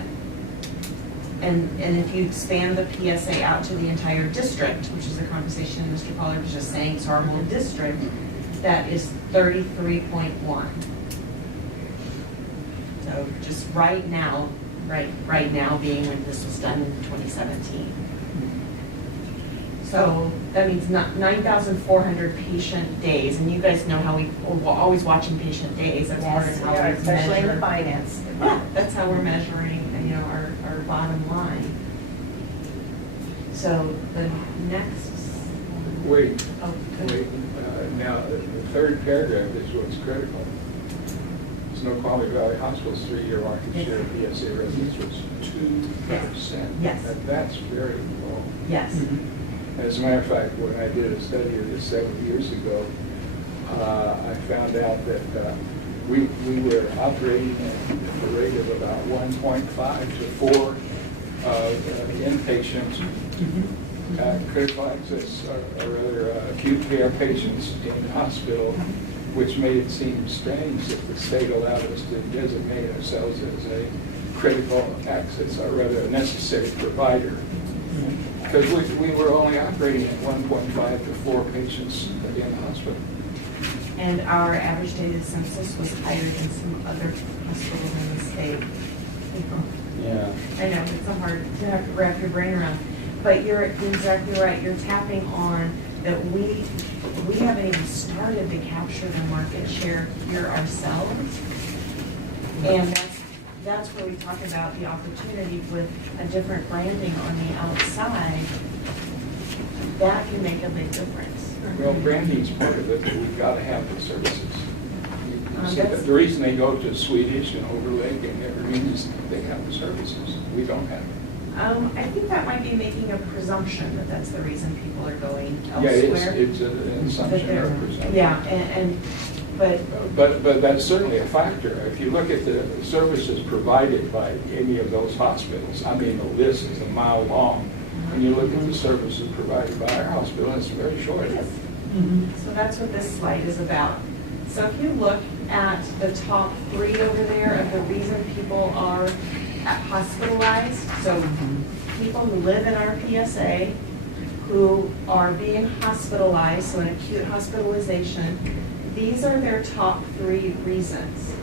And if you expand the PSA out to the entire district, which is the conversation Mr. Pollard was just saying, so our whole district, that is 33.1. So just right now being when this was done in 2017. So that means 9,400 patient days, and you guys know how we're always watching patient days. That's part of Yes, how we are, we especially in measure. finance. Yeah, that's how we're measuring, our bottom line. So the next. Wait, Oh, good. wait. Now, the third paragraph is what's critical. Snoqualmie Valley Hospital's 3-year market share of PSA residents was 2%. Yes. And that's very low. Yes. As a matter of fact, when I did a study of this 7 years ago, I found out that we were operating at the rate of about 1.5 to 4 inpatient critical access, or rather acute care patients in the hospital, which made it seem strange that the state allowed us to designate ourselves as a critical access, or rather a necessary provider. Because we were only operating at 1.5 to 4 patients in the hospital. And our average daily census was higher than some other hospitals in the state. Yeah. I know, it's so hard to have to wrap your brain around. But you're exactly right. You're tapping on that we haven't even started to capture the market share here ourselves. And that's where we talk about the opportunity with a different branding on the outside. That can make a big difference. Well, branding's part of it, but we've got to have the services. You see, That's- the reason they go to Swedish and Overlake and everything is they have the services. We don't have it. I think that might be making a presumption that that's the reason people are going Yeah, elsewhere. it's an assumption or a presumption. Yeah, but But that's certainly a factor. If you look at the services provided by any of those hospitals, I mean, the list is a mile long. When you look at the services provided by our hospital, it's very short. So that's what this slide is about. So if you look at the top 3 over there of the reason people are hospitalized, so people who live in our PSA, who are being hospitalized, so an acute hospitalization, these are their top 3 reasons.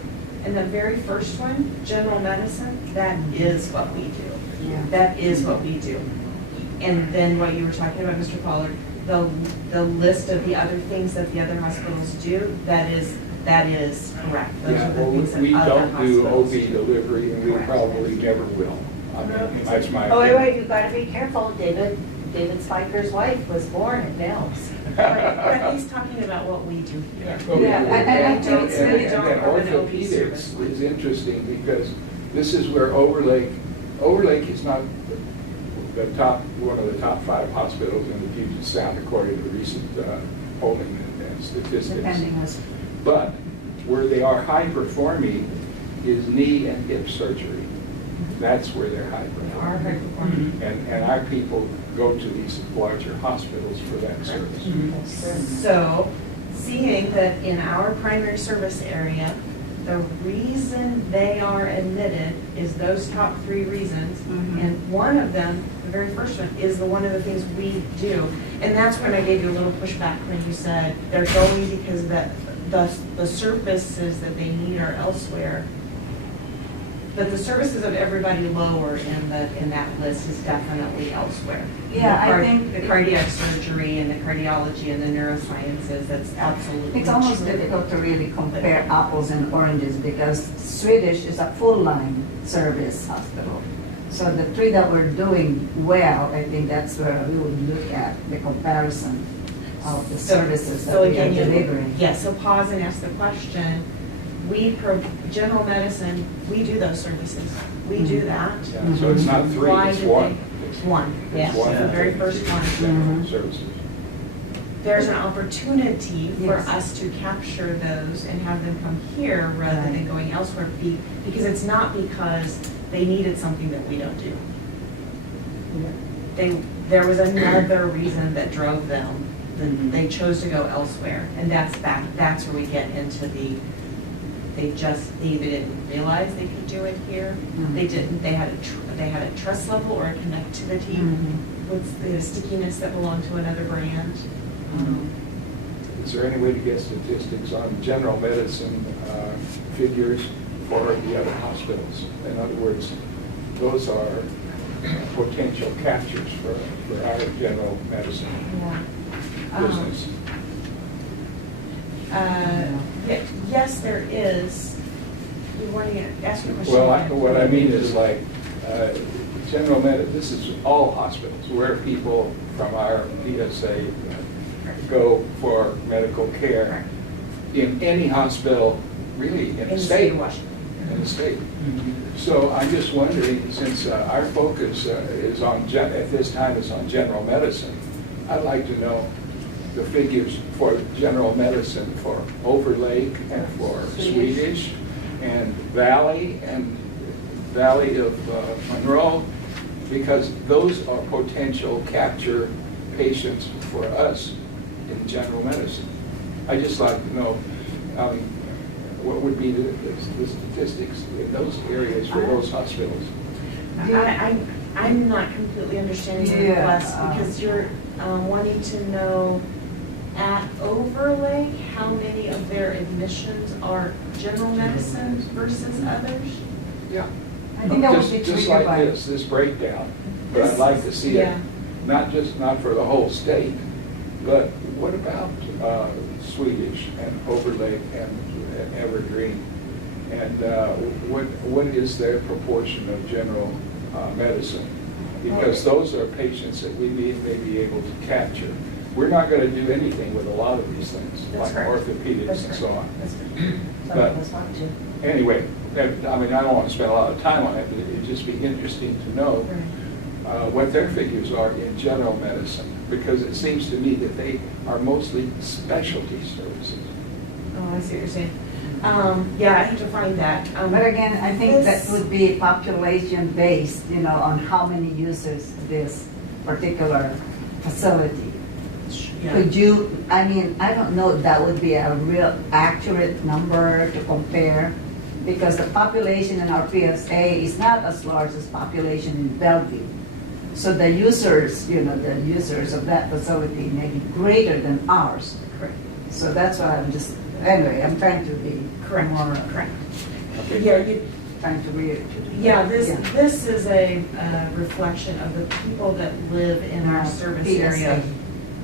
And the very first one, general medicine, that is what we do. Yeah. That is what we do. And then what you were talking about, Mr. Pollard, the list of the other things that the other hospitals do, that is that is correct. Those Yeah, are the well, things that we other don't do hospitals OB delivery, and we Correct. probably never will. I mean, that's my Oh, opinion. wait, you've got to be careful. David Spiker's wife was born in Bell's. But he's talking about what we do here. Yeah, and I think it's really And then don't have an OB orthopedics service. is interesting because this is where Overlake is not the top, one of the top 5 hospitals in the Puget Sound according to recent polling and statistics. Depending on. But where they are high performing is knee and hip surgery. That's where they're high performing. And our people go to these larger hospitals for that service. So, seeing that in our primary service area, the reason they are admitted is those top 3 reasons. Mhm. And one of them, the very first one, is one of the things we do. And that's when I gave you a little pushback when you said they're going because the services that they need are elsewhere. But the services of everybody lower in that list is definitely elsewhere. Yeah, The I think- the cardiac surgery and the cardiology and the neurosciences, that's absolutely. It's almost difficult to really compare apples and oranges because Swedish is a full-line service hospital. So the 3 that we're doing well, I think that's where we would look at the comparison of the services that So we are again, delivering. yeah, so pause and ask the question. General medicine, we do those services. We do that. Yeah, so it's not 3, Why it's did 1. It's one, yes, It's one. the very first one. General services. There's an opportunity for Yes. us to capture those and have them come here rather than Right. going elsewhere. Because it's not because they needed something that we don't do. There was another reason that drove them, that they chose to go elsewhere. And that's where we get into they either didn't realize they could do it here. Mhm. They didn't, they had a trust level or a connectivity Mhm. with the stickiness that belonged to another brand. Is there any way to get statistics on general medicine figures for the other hospitals? In other words, those are potential captures for our general medicine Yeah. business. Yes, there is. You want to ask your question? Well, again? what I mean is like, general medicine, this is all hospitals where people from our DSA go for medical care in any hospital, really, in In the the state state. of Washington. In the state. So I'm just wondering, since our focus is on, at this time is on general medicine, I'd like to know the figures for general medicine for Overlake and for Swedish and Valley of Monroe, because those are potential capture patients for us in general medicine. I'd just like to know what would be the statistics in those areas for those hospitals. I'm not completely understanding your Yeah, request because you're wanting to know at Overlake, how many of their admissions are general medicine versus others? Yeah. I think that would be Just triggered like by. this breakdown, but I'd like to see it, Yeah. not for the whole state, but what about Swedish and Overlake and Evergreen? And what is their proportion of general medicine? Because those are patients that we may be able to capture. We're not going to do anything with a lot of these things, That's like correct. orthopedics That's and so correct. on. That's correct. Some But- of us want to. Anyway, I mean, I don't want to spend a lot of time on it, but it'd just be interesting to know what their figures are in general medicine, because it seems to me that they are mostly specialty services. Oh, I see what you're saying. Yeah, I have to find that. But again, I think that This- would be population-based, on how many users this particular facility. Yeah. Could you, I don't know if that would be a real accurate number to compare, because the population in our PSA is not as large as population in Bellevue. So the users, the users of that facility may be greater than ours. Correct. So that's why anyway, I'm trying to be Correct. more, Correct. Yeah, trying to read. this is a reflection of the people that live in our service PSA. area.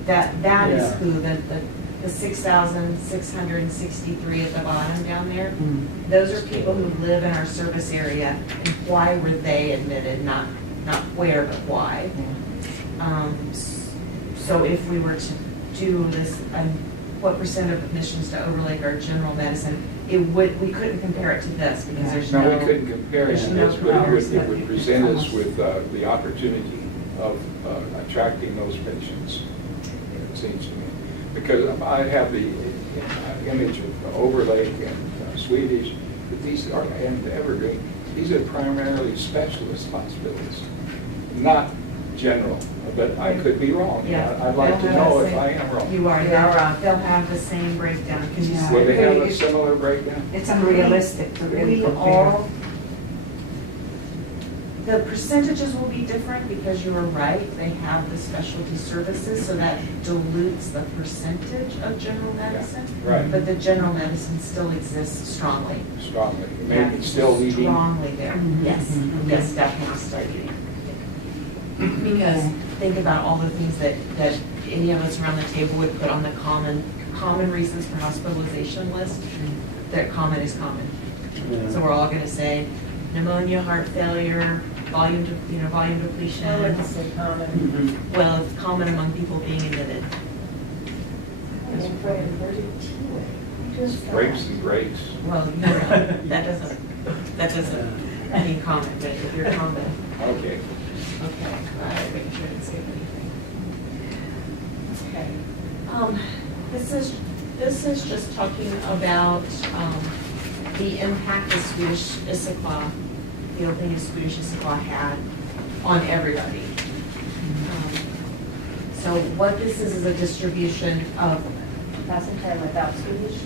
That is Yeah. who, the 6,663 at the bottom down there, Mm. those are people who live in our service area, and why were they admitted, not where, but why. So if we were to do this, what percent of admissions to Overlake are general medicine, we couldn't compare it to this because there's no. No, we couldn't compare it to there's no this, but it would present us comparison. with the opportunity of attracting those patients, it seems to me. Because I have the image of Overlake and Swedish, but these are, and Evergreen, these are primarily specialist hospitals, not general, but I could be wrong. Yeah. I'd like to know if I am wrong. You are, they'll have the same breakdown. Can you Yeah. Will they have a It's- similar breakdown? It's unrealistic to really We compare. all, the percentages will be different because you are right, they have the specialty services, so that dilutes the percentage of general medicine. Right. But the general medicine still exists strongly. Strongly, maybe still leading. Strongly there, Mhm. yes, Mhm. yes, definitely still leading. Because think about all the things that any of us around the table would put on the common reasons for hospitalization list. That common is common. So we're all gonna say pneumonia, heart failure, volume depletion. I wouldn't say common. Well, it's common among people being admitted. Grapes and grapes. Well, that doesn't mean common, but if you're common, Okay. okay, all right, making sure I didn't skip anything. Okay. This is just talking about, the impact the Swedish Issaquah, the opening of Swedish Issaquah had on everybody. So what this is a distribution of, That's entirely without Swedish.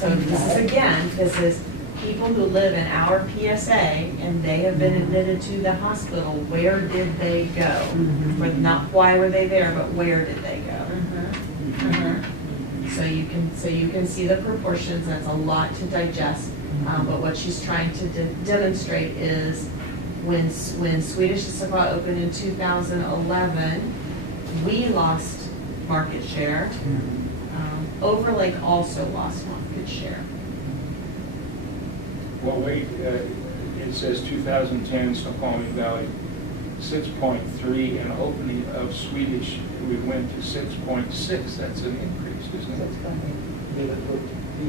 so this is people who live in our PSA and they have been admitted to the hospital. Where did they go? Mhm. Or not why were they there, but where did they go? Mm-hmm. So you can see the proportions. That's a lot to digest. But what she's trying to demonstrate is when Swedish Issaquah opened in 2011, we lost market share. Overlake also lost market share. Well, wait, it says 2010 Snoqualmie Valley, 6.3, and opening of Swedish, we went to 6.6. That's an increase, isn't it?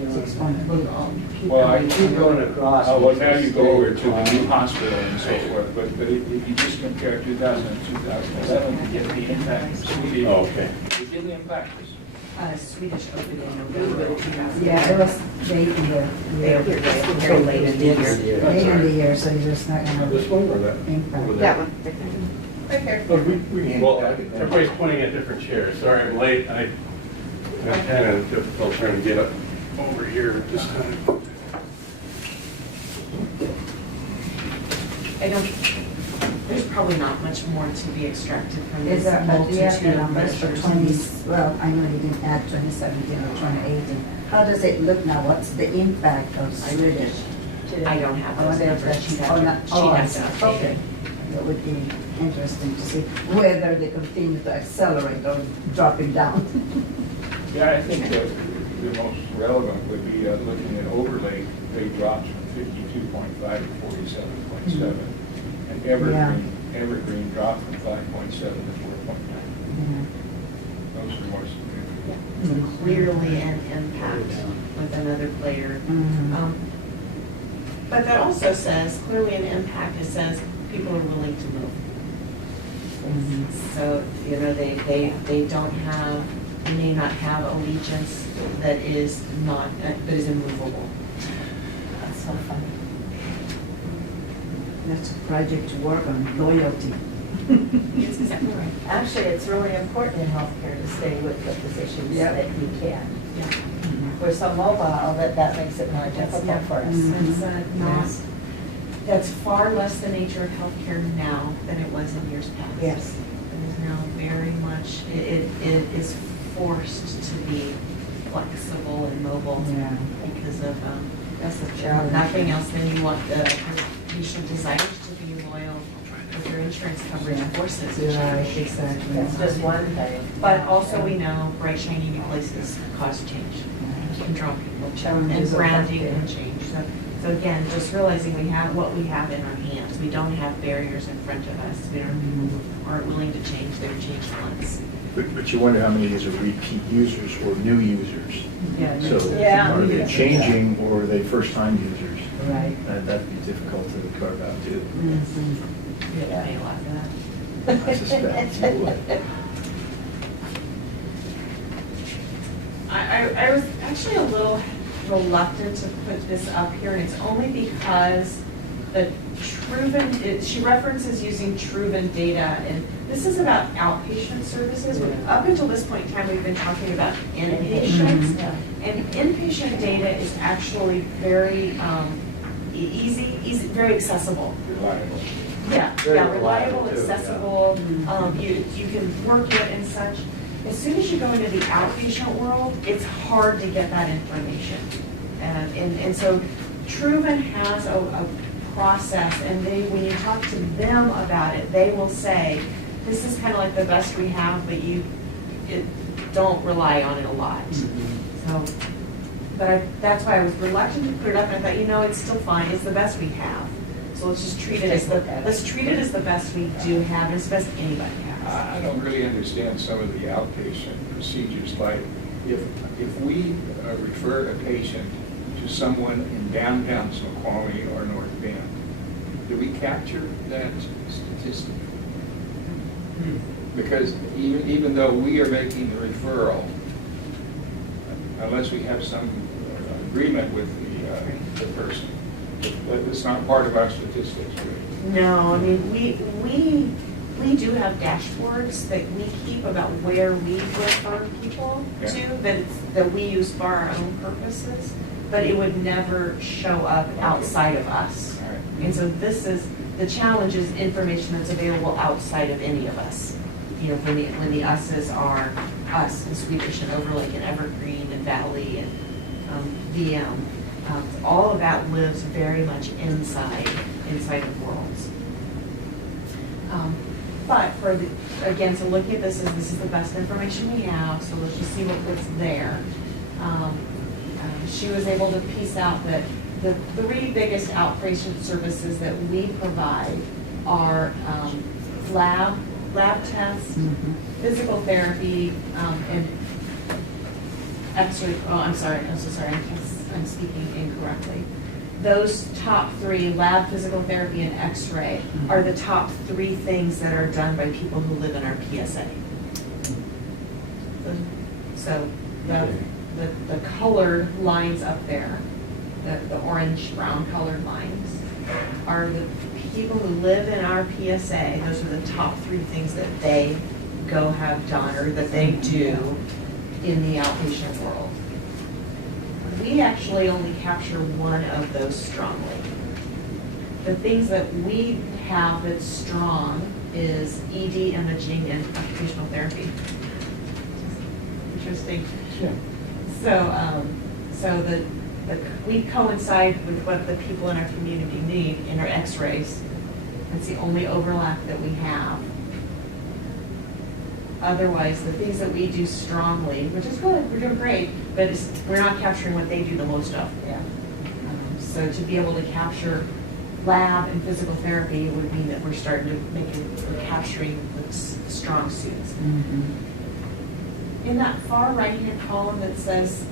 6.8. Well, I Keep going across. Oh, well, now you go over to the new hospital and so forth, but if you just compare 2000 and 2011 to get the impact of Swedish. Oh, okay. It didn't impact us. Swedish opened in November 2000. Yeah, it was late in the They year. opened very late in the year. Late in the year, so you're just not gonna This one or that? impact. Over That there? one. Right here. Well, everybody's pointing at different chairs. Sorry, I'm late. I'm kind of difficult trying to get up over here at this time. There's probably not much more to be extracted from Is this there, do you have the multitude of numbers for measures. 20, well, I know you didn't add 2017 or 2018. How does it look now? What's the impact of Swedish? I don't have I those wonder if numbers. that's, She'd oh, have not, to, oh, she'd I have see. to update Okay. it. That would be interesting to see whether they continue to accelerate or dropping down. Yeah, I think the most relevant would be looking at Overlake. They dropped from 52.5 to 47.7. And Evergreen dropped from 5.7 to 4.9. Those are more significant. Clearly an impact with another player. Mhm. But that also says, clearly an impact, it says people are willing to move. Mhm. So, they don't have, they may not have allegiance that is immovable. That's so funny. That's a project to work on, loyalty. Yes, exactly right. Actually, it's really important in healthcare to stay with the physicians Yep. that you can. Yeah. We're so mobile that makes it more difficult for us. Mhm. It's not, that's far less the nature of healthcare now than it was in years past. Yes. It is now very much, it is forced to be flexible and mobile Yeah. because of, That's a challenge. nothing else than you want the patient desires to be loyal with your insurance coverage forces a Right, change. exactly. That's just one thing. But also we know bright shiny new places cause change, can draw people. And Challenges are branding there. can change. So again, just realizing we have what we have in our hands. We don't have barriers in front of us. We aren't willing to change. They're changed once. But you wonder how many of these are repeat users or new users. Yeah. So Yeah. are they changing or are they first-time users? Right. That'd be difficult to carve out too. Yeah, a lot of that. I suspect you would. I was actually a little reluctant to put this up here, and it's only because the she references using Truven data, and this is about outpatient services. Up until this point in time, we've been talking about inpatients, and inpatient data is actually very easy, very accessible. Reliable. Yeah, Very yeah, reliable, reliable, too, yeah. accessible, you can work it and such. As soon as you go into the outpatient world, it's hard to get that information. And so Truven has a process, and when you talk to them about it, they will say, this is kind of like the best we have, but don't rely on it a lot. So, that's why I was reluctant to put it up, and I thought, it's still fine, it's the best we have. So let's just treat it as the best we do have, and it's the best anybody has. I don't really understand some of the outpatient procedures, like if we refer a patient to someone in downtown Snoqualmie or North Bend, do we capture that statistic? Because even though we are making the referral, unless we have some agreement with the person, it's not part of our statistics, really. No, I mean, we do have dashboards that we keep about where we refer people to, that we use for our own purposes, but it would never show up outside of us. All right. And so the challenge is information that's available outside of any of us. When the us's are us in Swedish and Overlake and Evergreen and Valley and VM, all of that lives very much inside of worlds. But again, so looking at this is the best information we have, so let's just see what's there. She was able to piece out that the three biggest outpatient services that we provide are lab tests, physical therapy, and X-ray. Oh, I'm sorry. I'm so sorry. I'm speaking incorrectly. Those top three, lab, physical therapy, and X-ray, are the top three things that are done by people who live in our PSA. So the colored lines up there, the orange-brown colored lines, are the people who live in our PSA. Those are the top three things that they go have done or that they do in the outpatient world. We actually only capture one of those strongly. The things that we have that's strong is ED imaging and occupational therapy. Interesting. Yeah. So we coincide with what the people in our community need in our X-rays. That's the only overlap that we have. Otherwise, the things that we do strongly, which is good, we're doing great, but we're not capturing what they do the most of. Yeah. So to be able to capture lab and physical therapy would mean that we're starting to we're capturing the strong suits. In that far right-hand column that says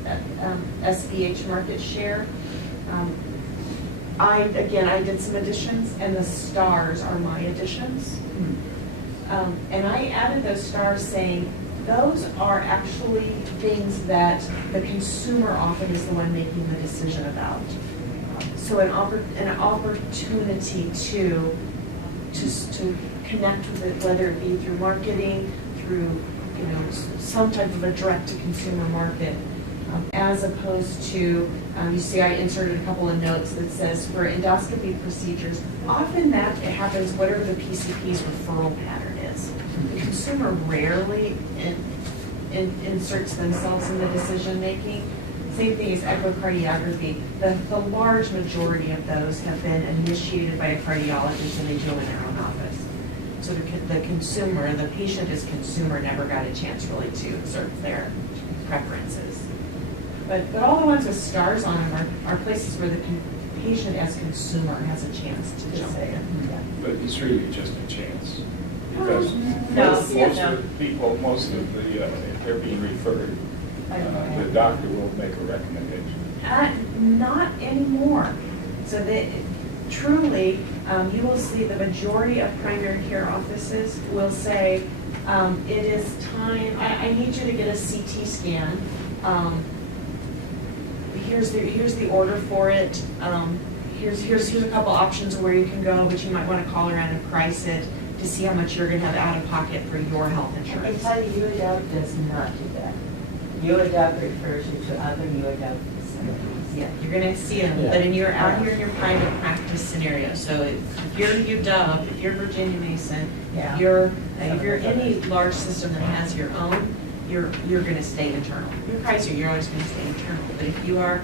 SBH market share, I did some additions, and the stars are my additions. And I added those stars saying, those are actually things that the consumer often is the one making the decision about. So an opportunity to connect with it, whether it be through marketing, through some type of a direct-to-consumer market, as opposed to, you see I inserted a couple of notes that says for endoscopy procedures, often that it happens whatever the PCP's referral pattern is. The consumer rarely inserts themselves in the decision-making. Same thing as echocardiography. The large majority of those have been initiated by a cardiologist and they do them in their own office. So the consumer, the patient as consumer never got a chance really to exert their preferences. But all the ones with stars on them are places where the patient as consumer has a chance to jump in. But it's really just a chance. Because No, most yeah, of no. the people, most of the, if they're being referred, the doctor will make a recommendation. Not anymore. So truly, you will see the majority of primary care offices will say, it is time, I need you to get a CT scan. Here's the order for it. Here's a couple options of where you can go, but you might want to call around and price it to see how much you're going to have out of pocket for your health I can insurance. tell you, UAW does not do that. UAW refers you to other UAW facilities. Yeah, you're going to see them, but in your out here in your private practice scenario. So if you're UW, if you're Virginia Mason, Yeah. if you're any large system that has your own, you're going to stay internal. Your Kaiser, you're always going to stay internal. But if you are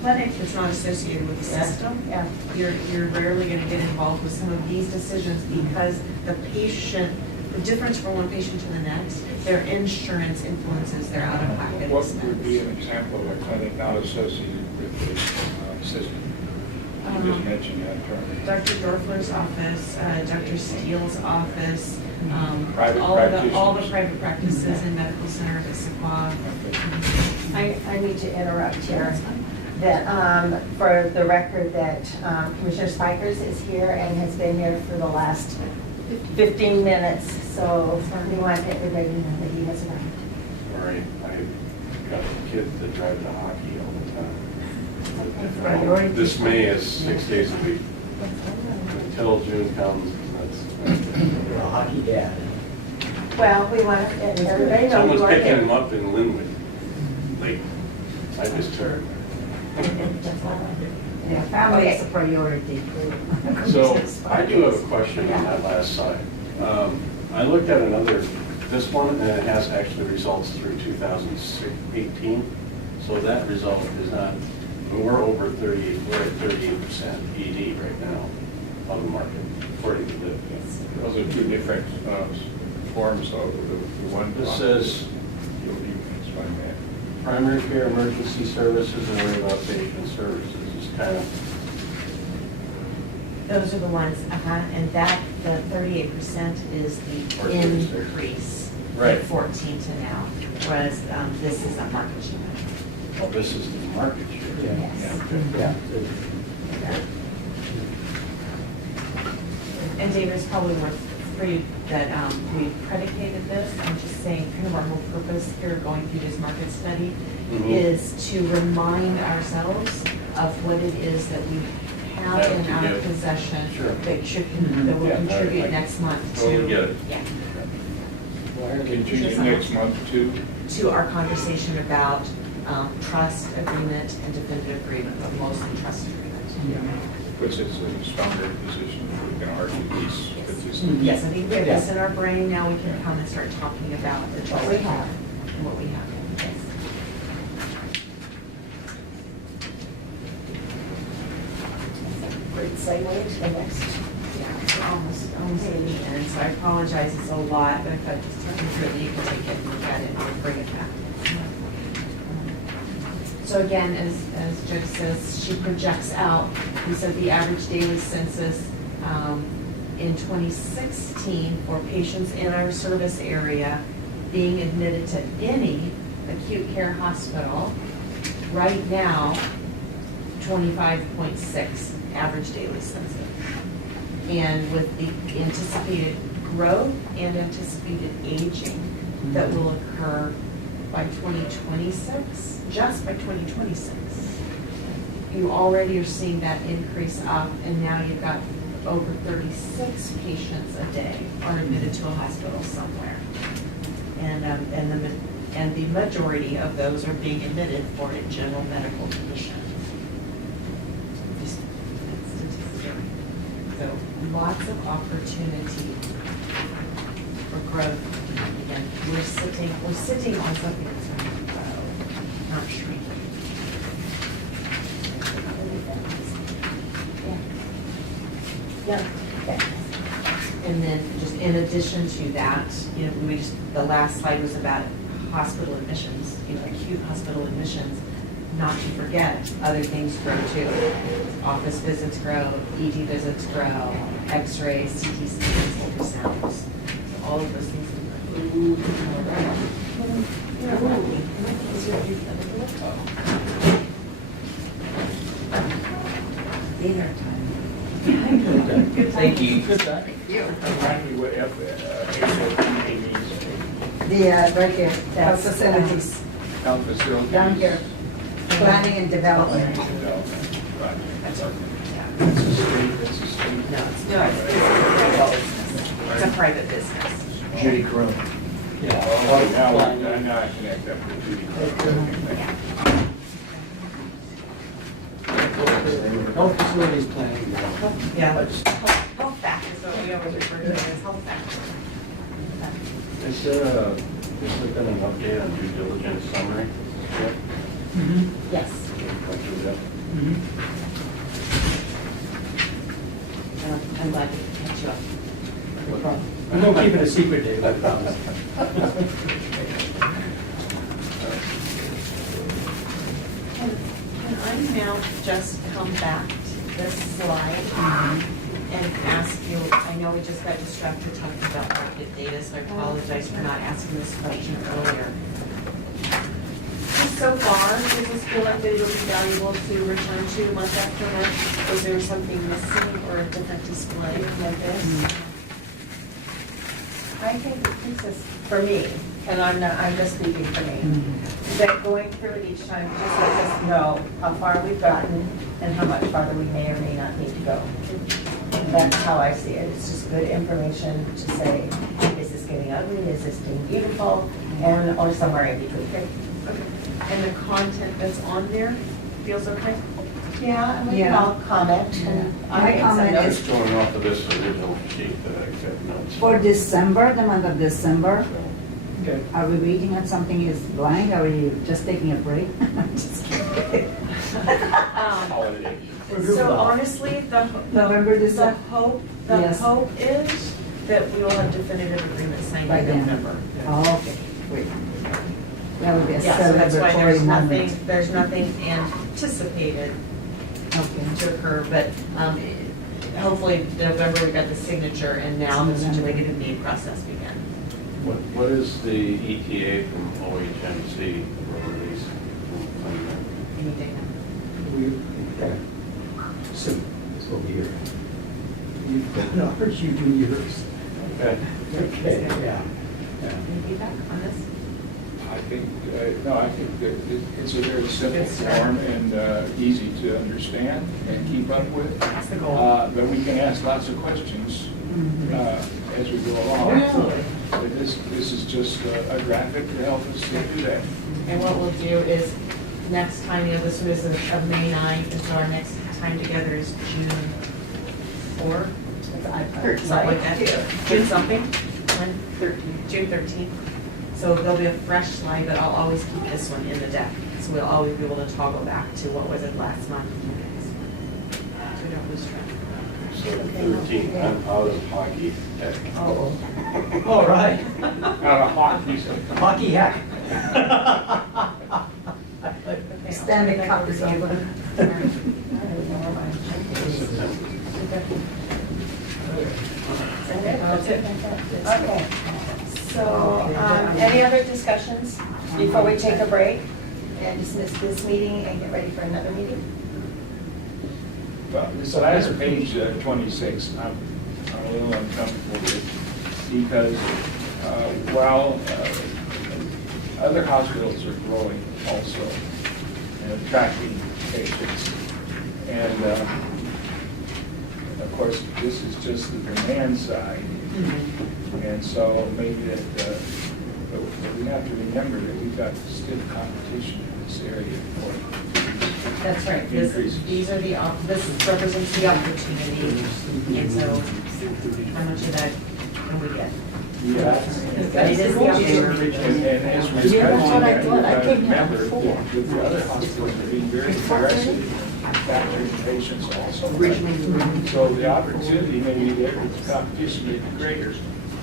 clinic that's not associated with the system, Yeah. you're rarely going to get involved with some of these decisions because the patient, the difference from one patient to the next, their insurance influences their out-of-pocket What expense. would be an example of a clinic not associated with the system? You just mentioned that term. Dr. Dorfler's office, Dr. Steele's office, Private all the practitioners. private practices in medical center of Issaquah. I need to interrupt here. That, for the record, that Commissioner Spikers is here and has been here for the last 15 minutes. So we want everybody to know that he has arrived. Sorry, I've got kids that drive to hockey all the time. Priority. This May is 6 days a week. Until June comes, You're a hockey dad. Well, we want everybody to know someone's you are picking here. them up in Linwood. Like, I just heard. Yeah, family is Okay. a priority. So I do have a question on that last slide. I looked at another, this one, and it has actually results through 2018. So that result is not, we're over 38, we're at 38% ED right now on the market, according to the. Those are two different forms of the one. This says You'll be explaining that. primary care, emergency services, and rehabilitation services is kind of, Those are the ones, and that, the 38% is the Or 36. increase. Right. From 14 to now, whereas this is a market share. well, this is the market share. Yes. Yeah. And David, it's probably worth for you that we predicated this. I'm just saying, kind of our whole purpose here going through this market study Mhm. is to remind ourselves of what it is that we have Have in to our give. possession Sure. that will Yeah, contribute I next month to. totally get it. Yeah, Continue next month too. to our conversation about trust agreement and definitive agreement, but mostly trust agreement. Puts us in a stronger position if we can argue these statistics. Yes, I think we have this in our brain, now we can come and start talking about the trust we agreement have. and what we have. Yes. Great segue to the next. Yeah, it's almost at the end, so I apologize, it's a lot, but if I just talk you through it, you can take it and look at it and we'll bring it back. So again, as Judge says, she projects out, we said the average daily census in 2016 for patients in our service area being admitted to any acute care hospital, right now, 25.6 average daily census. And with the anticipated growth and anticipated aging that will occur by 2026, just by 2026, you already are seeing that increase up, and now you've got over 36 patients a day are admitted to a hospital somewhere. And the majority of those are being admitted for a general medical condition. Just statistically. So lots of opportunity for growth. Again, we're sitting on something that's going to grow, not shrink. Yeah. Okay. And then just in addition to that, you know, the last slide was about hospital admissions, you know, acute hospital admissions. Not to forget, other things grow too. Office visits grow, ED visits grow, X-rays, CT scans, ultrasounds. So all of those things grow. Dinner time. Thank you. Remind me what FFP means. Right here, health facilities, Health facilities. down here, planning and development. Development. Right. That's That's a state, that's a state. No, it's a private business. Judy Croom. Oh, now I connect that with Judy. Health facilities planning. Yeah, health fact is what we always refer to it as health fact. Is there been an update on due diligence summary? Yes. Go through that. I'm glad to catch you up. No problem. We won't keep it a secret, Dave, I promise. Can I now just come back to this slide and ask you, I know we just got distracted talking about market data, so I apologize for not asking this question earlier. So far, does this feel like that it would be valuable to return to month after month? Was there something missing or a different display like this? I think this is, for me, and I'm just speaking for me, that going through it each time just lets us know how far we've gotten and how much farther we may or may not need to go. That's how I see it. It's just good information to say, is this getting ugly, is this getting beautiful, and or somewhere in between. Okay. And the content that's on there feels okay? Yeah, and we can all comment. And I My made some comment notes. Just going off of this original sheet that I took notes. For December, the month of December, Okay. are we reading at something is blank? Are we just taking a break? Just kidding. Holiday. So honestly, November, the December. hope Yes. is that we will have definitive agreement signed By in then. November. Oh, okay, great. That would be a Yeah, so that's why celebratory there's moment. nothing anticipated Okay. to occur, but hopefully November we got the signature and now the certificate of need process began. What is the ETA from OHMC for release? Anything? Soon, this will be here. You've done ours, you do yours. Okay. Okay, yeah. Any feedback on this? I think, no, I think that it's a very simple Good start. form and easy to understand and keep up with. That's the goal. But we can ask lots of questions as we go along. Absolutely. But this is just a graphic to help us to do that. And what we'll do is, next time, you know, this was of May 9th, and so our next time together is June 4th, something like that. June something, when? 13th. June 13th. So there'll be a fresh slide, but I'll always keep this one in the deck. So we'll always be able to toggle back to what was it last month. So we don't lose track. So 13, I'm out of hockey. Oh. All right. Out of hockey, so Hockey hack. Stanley Cup is over. Okay. So, any other discussions before we take a break and dismiss this meeting and get ready for another meeting? Well, this last page, 26, I'm a little uncomfortable with, because while other hospitals are growing also and attracting patients, and of course, this is just the demand side, and so maybe that, but we have to remember that we've got stiff competition in this area for That's right. increases. These are this represents the opportunity, and so how much of that can we get? Yeah. But it is the opportunity. And as we're Yeah, that's what I discussing thought. I that, came you here remember before. that the other hospitals are being very aggressive in factoring patients also. So the opportunity may be there, but the competition may be greater.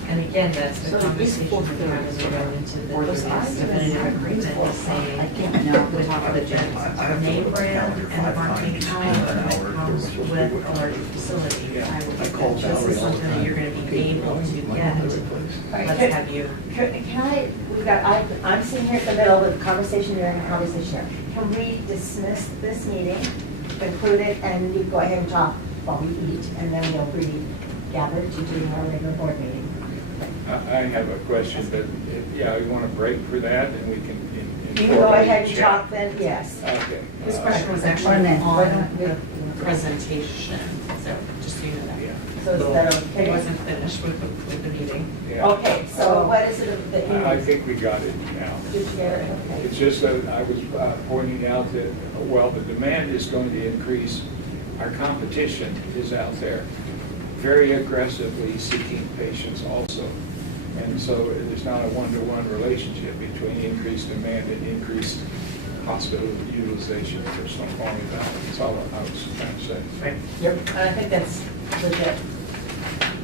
And again, that's the So conversation these we have as we go into the definitive agreement, saying, with the the name brand and the marketing power that comes with a larger facility. I would think that this is something that you're gonna be able to get. Let's have you. Can I, I'm sitting here in the middle of a conversation, you're in a conversation here. Can we dismiss this meeting, conclude it, and you go ahead and talk while we eat, and then we'll regather to do our regular board meeting? I have a question, but yeah, you want a break for that, and we can. You can go ahead and talk then, yes. Okay. This question was actually on the presentation, so just so you know that. Yeah. So is that It okay? wasn't finished with the meeting. Yeah. Okay, so what is it that you I need? think we got it now. Did you get it? Okay. It's just that I was pointing out that, well, the demand is going to increase. Our competition is out there, very aggressively seeking patients also. And so it's not a one-to-one relationship between increased demand and increased hospital utilization for Snoqualmie Valley. That's all I was trying to say. Right. Yep. And I think that's legit.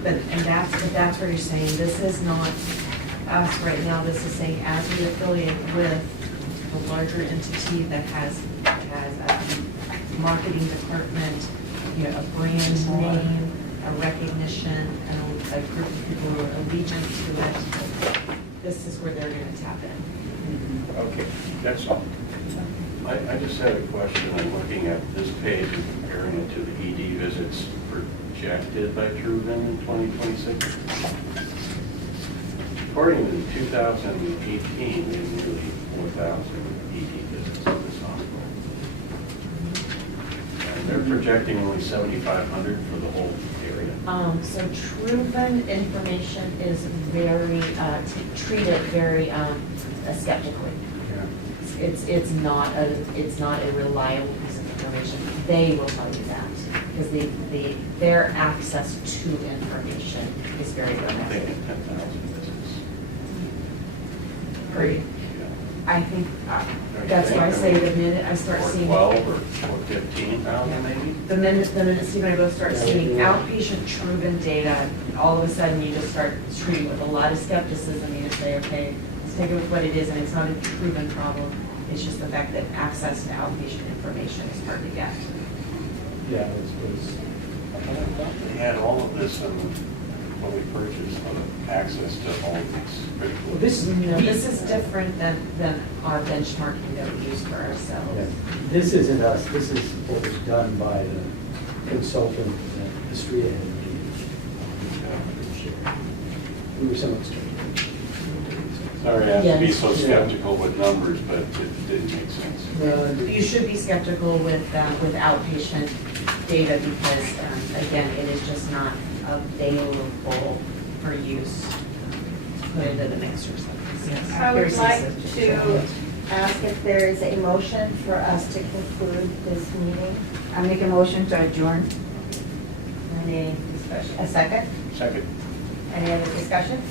But that's where you're saying, this is not us right now, this is saying as we affiliate with the larger entity that has a marketing department, you know, a brand name, a recognition, and a group of people who are allegiant to it, this is where they're gonna tap in. Okay, that's all. I just had a question. I'm looking at this page and comparing it to the ED visits projected by Truven in 2026. According to 2018, we had nearly 4,000 ED visits at this hospital. And they're projecting only 7,500 for the whole area. So Truven information is very, treated very skeptically. It's not a reliable piece of information. They will tell you that, because their access to information is very I'm limited. thinking 10,000 visits. Great. Yeah. I think, that's why I say the minute I start Or seeing. 12 or 15,000 maybe? The minute Steve and I both start seeing outpatient Truven data, all of a sudden you just start treating with a lot of skepticism. You just say, okay, let's take it with what it is, and it's not a Truven problem. It's just the fact that access to outpatient information is hard to get. Yeah, it's. We had all of this when we purchased, access to all of these critical. Well, this, This is different than our benchmarking that we use for yeah, ourselves. this isn't us, this is what was done by the consultant that the street had. We were somewhat skeptical. Sorry, I have to be Yes. so skeptical with numbers, but it didn't make sense. You should be skeptical with outpatient data because, again, it is just not available for use to put into the mixers. I would like to ask if there is a motion for us to conclude this meeting. I make a motion to adjourn. Any discussion? A second? Second. Any other discussion?